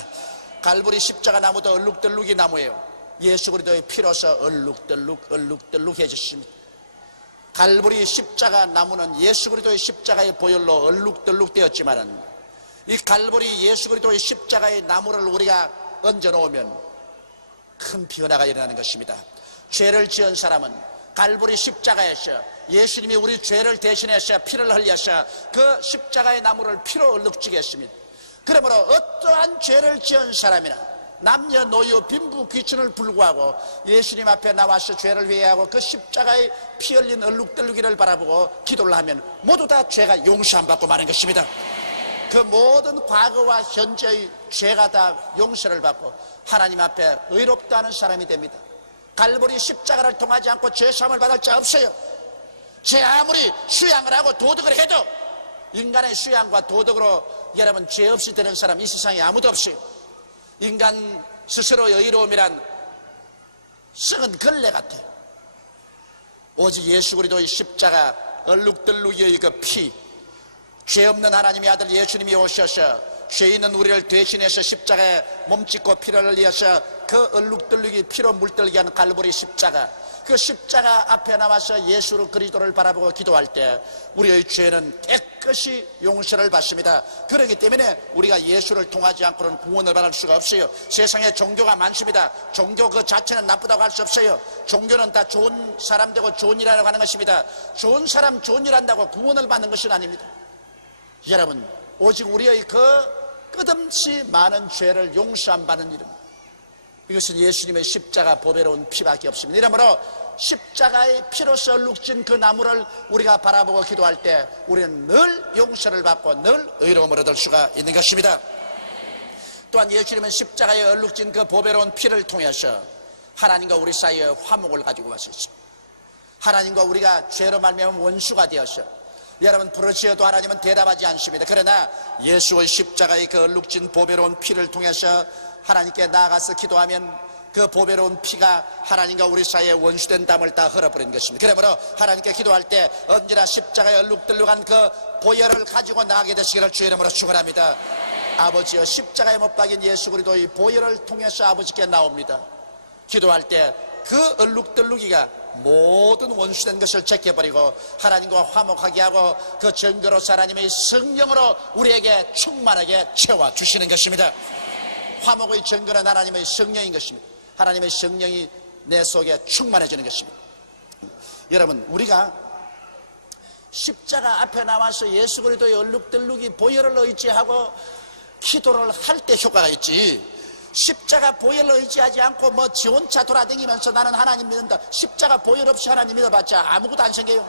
갈보리 십자가 나무도 얼룩덜룩이 나무예요. 예수 그리스도의 피로서 얼룩덜룩해졌습니다. 갈보리 십자가 나무는 예수 그리스도의 십자가의 보혈로 얼룩덜룩 되었지만은 이 갈보리 예수 그리스도의 십자가의 나무를 우리가 얹어 놓으면 큰 변화가 일어나는 것입니다. 죄를 지은 사람은 갈보리 십자가에서 예수님이 우리 죄를 대신해서 피를 흘려서 그 십자가의 나무를 피로 얼룩지게 했습니다. 그러므로 어떠한 죄를 지은 사람이나 남녀노소 빈부 귀천을 불구하고 예수님 앞에 나와서 죄를 회개하고 그 십자가의 피 흘린 얼룩덜룩이를 바라보고 기도를 하면 모두 다 죄가 용서 안 받고 마는 것입니다. 그 모든 과거와 현재의 죄가 다 용서를 받고 하나님 앞에 의롭다는 사람이 됩니다. 갈보리 십자가를 통하지 않고 죄사함을 받을 자 없어요. 죄 아무리 수양을 하고 도덕을 해도 인간의 수양과 도덕으로 여러분 죄 없이 되는 사람 이 세상에 아무도 없어요. 인간 스스로의 의로움이란 썩은 걸레 같아요. 오직 예수 그리스도의 십자가 얼룩덜룩의 그 피, 죄 없는 하나님의 아들 예수님이 오셔서 죄 있는 우리를 대신해서 십자가에 몸짓고 피를 흘려서 그 얼룩덜룩이 피로 물들게 한 갈보리 십자가, 그 십자가 앞에 나와서 예수 그리스도를 바라보고 기도할 때 우리의 죄는 깨끗이 용서를 받습니다. 그렇기 때문에 우리가 예수를 통하지 않고는 구원을 받을 수가 없어요. 세상에 종교가 많습니다. 종교 그 자체는 나쁘다고 할 수 없어요. 종교는 다 좋은 사람 되고 좋은 일 하려고 하는 것입니다. 좋은 사람 좋은 일 한다고 구원을 받는 것은 아닙니다. 여러분, 오직 우리의 그 끝없이 많은 죄를 용서 안 받는 일은 이것은 예수님의 십자가 보배로운 피밖에 없습니다. 이러므로 십자가의 피로서 얼룩진 그 나무를 우리가 바라보고 기도할 때 우리는 늘 용서를 받고 늘 의로움을 얻을 수가 있는 것입니다. 또한 예수님은 십자가에 얼룩진 그 보배로운 피를 통해서 하나님과 우리 사이에 화목을 가지고 왔었습니다. 하나님과 우리가 죄로 말미암아 원수가 되어서 여러분 부르짖어도 하나님은 대답하지 않습니다. 그러나 예수의 십자가의 그 얼룩진 보배로운 피를 통해서 하나님께 나아가서 기도하면 그 보배로운 피가 하나님과 우리 사이에 원수된 담을 다 흘러버린 것입니다. 그러므로 하나님께 기도할 때 언제나 십자가에 얼룩덜룩한 그 보혈을 가지고 나아가게 되시기를 주의 이름으로 축원합니다. 아버지여, 십자가에 못 박인 예수 그리스도의 보혈을 통해서 아버지께 나옵니다. 기도할 때 그 얼룩덜룩이가 모든 원수된 것을 제껴버리고 하나님과 화목하게 하고 그 증거로서 하나님의 성령으로 우리에게 충만하게 채워주시는 것입니다. 화목의 증거는 하나님의 성령인 것입니다. 하나님의 성령이 내 속에 충만해지는 것입니다. 여러분, 우리가 십자가 앞에 나와서 예수 그리스도의 얼룩덜룩이 보혈을 의지하고 기도를 할 때 효과가 있지, 십자가 보혈을 의지하지 않고 지 혼자 돌아다니면서 나는 하나님 믿는다, 십자가 보혈 없이 하나님 믿어봤자 아무것도 안 생겨요.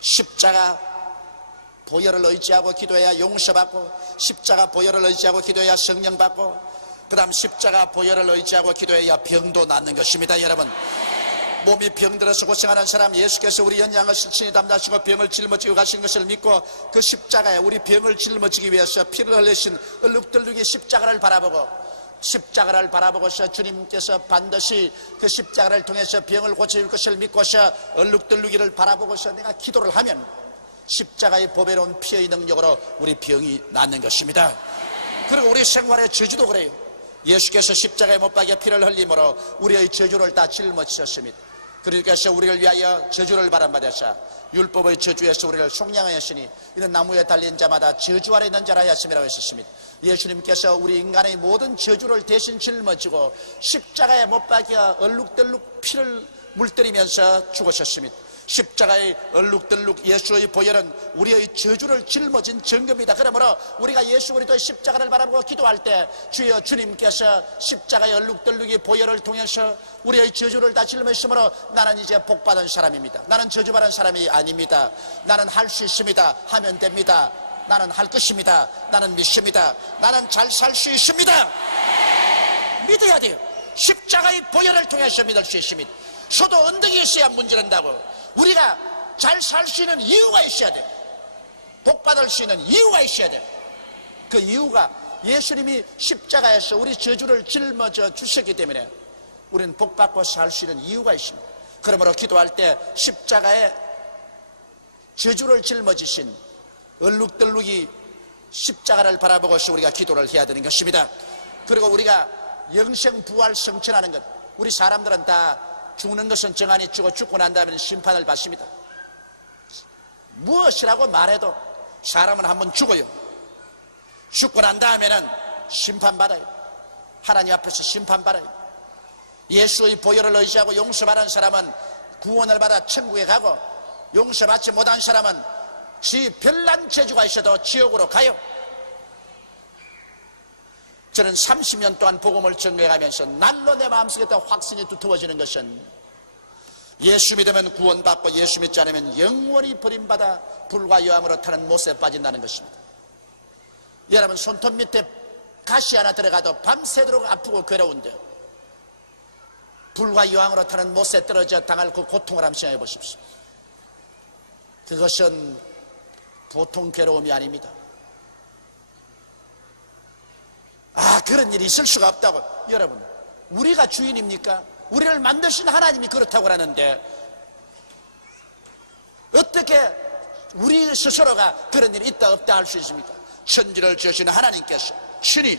십자가 보혈을 의지하고 기도해야 용서받고, 십자가 보혈을 의지하고 기도해야 성령 받고, 그 다음 십자가 보혈을 의지하고 기도해야 병도 낫는 것입니다. 여러분, 몸이 병들어서 고생하는 사람, 예수께서 우리 연약을 친히 담당하시고 병을 짊어지고 가신 것을 믿고 그 십자가에 우리 병을 짊어지기 위해서 피를 흘리신 얼룩덜룩이 십자가를 바라보고서 주님께서 반드시 그 십자가를 통해서 병을 고쳐줄 것을 믿고서 얼룩덜룩이를 바라보고서 내가 기도를 하면 십자가의 보배로운 피의 능력으로 우리 병이 낫는 것입니다. 그리고 우리 생활의 저주도 그래요. 예수께서 십자가에 못 박여 피를 흘림으로 우리의 저주를 다 짊어지셨습니다. 그러니까서 우리를 위하여 저주를 받아서 율법의 저주에서 우리를 속량하였으니 이는 나무에 달린 자마다 저주 아래 있는 자라 하였음이라고 했습니다. 예수님께서 우리 인간의 모든 저주를 대신 짊어지고 십자가에 못 박여 얼룩덜룩 피를 물들이면서 죽으셨습니다. 십자가의 얼룩덜룩 예수의 보혈은 우리의 저주를 짊어진 증거입니다. 그러므로 우리가 예수 그리스도의 십자가를 바라보고 기도할 때 주여, 주님께서 십자가의 얼룩덜룩이 보혈을 통해서 우리의 저주를 다 짊어지므로 나는 이제 복받은 사람입니다. 나는 저주받은 사람이 아닙니다. 나는 할 수 있습니다. 하면 됩니다. 나는 할 것입니다. 나는 믿습니다. 나는 잘 살 수 있습니다. 믿어야 돼요. 십자가의 보혈을 통해서 믿을 수 있습니다. 소도 언덕이 있어야 문지른다고. 우리가 잘 살 수 있는 이유가 있어야 돼요. 복받을 수 있는 이유가 있어야 돼요. 그 이유가 예수님이 십자가에서 우리 저주를 짊어져 주셨기 때문에 우리는 복받고 살 수 있는 이유가 있습니다. 그러므로 기도할 때 십자가에 저주를 짊어지신 얼룩덜룩이 십자가를 바라보고서 우리가 기도를 해야 되는 것입니다. 그리고 우리가 영생 부활 성천하는 것, 우리 사람들은 다 죽는 것은 정한이 죽고 난 다음에 심판을 받습니다. 무엇이라고 말해도 사람은 한번 죽어요. 죽고 난 다음에는 심판받아요. 하나님 앞에서 심판받아요. 예수의 보혈을 의지하고 용서받은 사람은 구원을 받아 천국에 가고 용서받지 못한 사람은 지 별난 재주가 있어도 지옥으로 가요. 저는 30년 동안 복음을 전개하면서 날로 내 마음속에 확신이 두터워지는 것은 예수 믿으면 구원받고 예수 믿지 않으면 영원히 버림받아 불과 여왕으로 타는 못에 빠진다는 것입니다. 여러분 손톱 밑에 가시 하나 들어가도 밤새도록 아프고 괴로운데 불과 여왕으로 타는 못에 떨어져 당할 그 고통을 한번 생각해 보십시오. 그것은 보통 괴로움이 아닙니다. 그런 일이 있을 수가 없다고. 여러분 우리가 주인입니까? 우리를 만드신 하나님이 그렇다고 하는데 어떻게 우리 스스로가 그런 일이 있다 없다 할 수 있습니까? 천지를 지으신 하나님께서 친히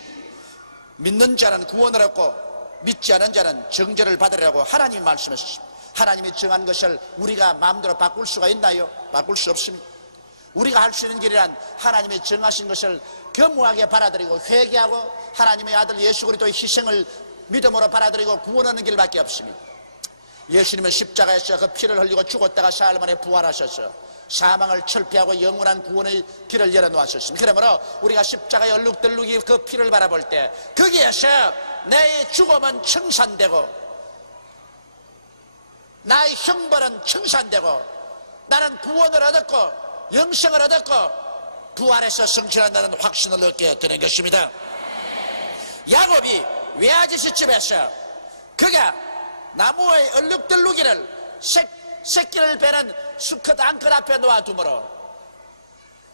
믿는 자는 구원을 얻고 믿지 않은 자는 정죄를 받으리라고 하나님이 말씀하셨습니다. 하나님이 정한 것을 우리가 마음대로 바꿀 수가 있나요? 바꿀 수 없습니다. 우리가 할 수 있는 길이란 하나님이 정하신 것을 겸허하게 받아들이고 회개하고 하나님의 아들 예수 그리스도의 희생을 믿음으로 받아들이고 구원하는 길밖에 없습니다. 예수님은 십자가에서 그 피를 흘리고 죽었다가 사흘 만에 부활하셔서 사망을 철폐하고 영원한 구원의 길을 열어놓았습니다. 그러므로 우리가 십자가의 얼룩덜룩이 그 피를 바라볼 때 거기에서 내 죽음은 청산되고 나의 형벌은 청산되고 나는 구원을 얻었고 영생을 얻었고 부활해서 성취한다는 확신을 얻게 되는 것입니다. 야곱이 외아저씨 집에서 그가 나무의 얼룩덜룩이를 새끼를 베는 수컷 앙컷 앞에 놓아두므로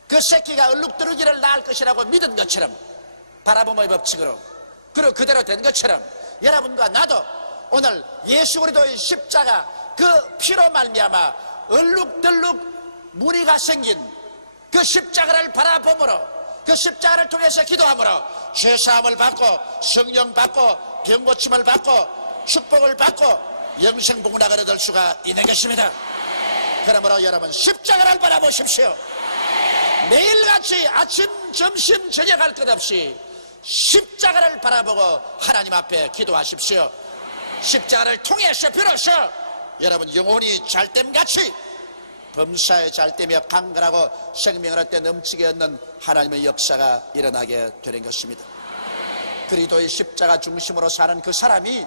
그 새끼가 얼룩덜룩이를 낳을 것이라고 믿은 것처럼 바라봄의 법칙으로 그리고 그대로 된 것처럼 여러분과 나도 오늘 예수 그리스도의 십자가 그 피로 말미암아 얼룩덜룩 무리가 생긴 그 십자가를 바라봄으로 그 십자가를 통해서 기도함으로 죄사함을 받고 성령 받고 병고침을 받고 축복을 받고 영생복락을 얻을 수가 있는 것입니다. 그러므로 여러분 십자가를 바라보십시오. 매일같이 아침 점심 저녁 할 것 없이 십자가를 바라보고 하나님 앞에 기도하십시오. 십자가를 통해서 비로소 여러분 영혼이 잘됨같이 범사에 잘되며 강건하고 생명을 얻되 넘치게 얻는 하나님의 역사가 일어나게 되는 것입니다. 그리스도의 십자가 중심으로 사는 그 사람이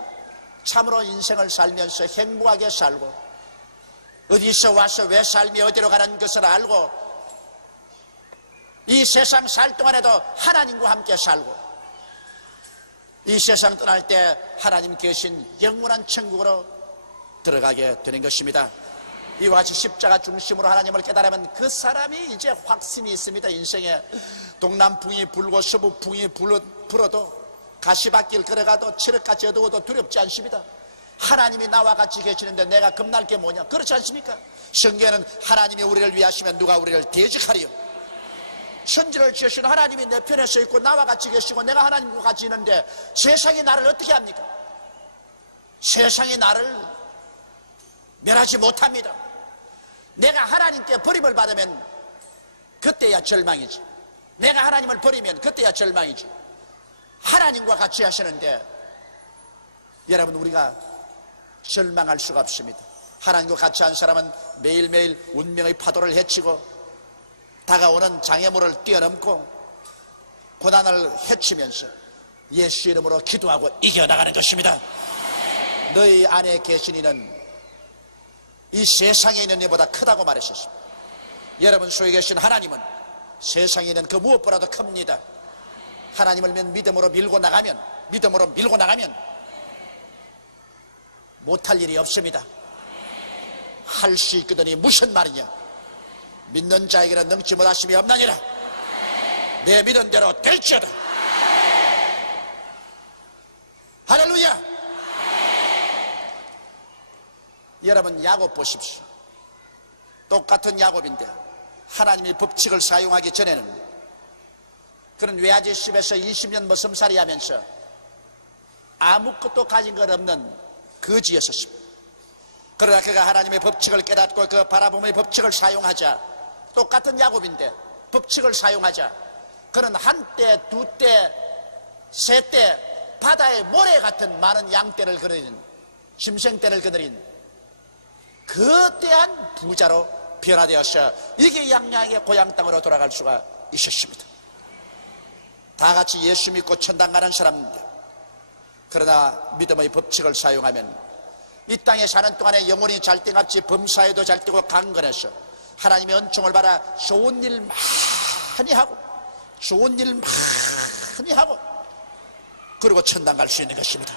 참으로 인생을 살면서 행복하게 살고 어디서 와서 왜 삶이 어디로 가는 것을 알고 이 세상 살 동안에도 하나님과 함께 살고 이 세상 떠날 때 하나님 계신 영원한 천국으로 들어가게 되는 것입니다. 이와 같이 십자가 중심으로 하나님을 깨달으면 그 사람이 이제 확신이 있습니다. 인생에 동남풍이 불고 서부풍이 불어도 가시밭길 걸어가도 칠흑같이 어두워도 두렵지 않습니다. 하나님이 나와 같이 계시는데 내가 겁날 게 뭐냐? 그렇지 않습니까? 성경에는 하나님이 우리를 위하시면 누가 우리를 대적하리요? 천지를 지으신 하나님이 내 편에 서 있고 나와 같이 계시고 내가 하나님과 같이 있는데 세상이 나를 어떻게 합니까? 세상이 나를 멸하지 못합니다. 내가 하나님께 버림을 받으면 그때야 절망이지. 내가 하나님을 버리면 그때야 절망이지. 하나님과 같이 하시는데 여러분 우리가 절망할 수가 없습니다. 하나님과 같이 한 사람은 매일매일 운명의 파도를 헤치고 다가오는 장애물을 뛰어넘고 고난을 헤치면서 예수 이름으로 기도하고 이겨나가는 것입니다. 너희 안에 계신 이는 이 세상에 있는 이보다 크다고 말했었습니다. 여러분 속에 계신 하나님은 세상에 있는 그 무엇보다도 큽니다. 하나님을 믿음으로 밀고 나가면 못할 일이 없습니다. 할 수 있거든이 무슨 말이냐? 믿는 자에게는 능치 못하심이 없나니라. 내 믿은 대로 될지어다. 할렐루야. 여러분 야곱 보십시오. 똑같은 야곱인데 하나님의 법칙을 사용하기 전에는 그런 외아저씨 집에서 20년 머슴살이 하면서 아무것도 가진 것 없는 거지였었습니다. 그러나 그가 하나님의 법칙을 깨닫고 그 바라봄의 법칙을 사용하자 똑같은 야곱인데 법칙을 사용하자 그는 한때 두때 세때 바다의 모래 같은 많은 양떼를 거느린 짐승떼를 거느린 거대한 부자로 변화되어서 이게 양양의 고향 땅으로 돌아갈 수가 있었습니다. 다 같이 예수 믿고 천당 가는 사람인데, 그러나 믿음의 법칙을 사용하면 이 땅에 사는 동안에 영혼이 잘 때같이 범사에도 잘 되고 강건해서 하나님의 은총을 받아 좋은 일 많이 하고 좋은 일 많이 하고 그리고 천당 갈 수 있는 것입니다.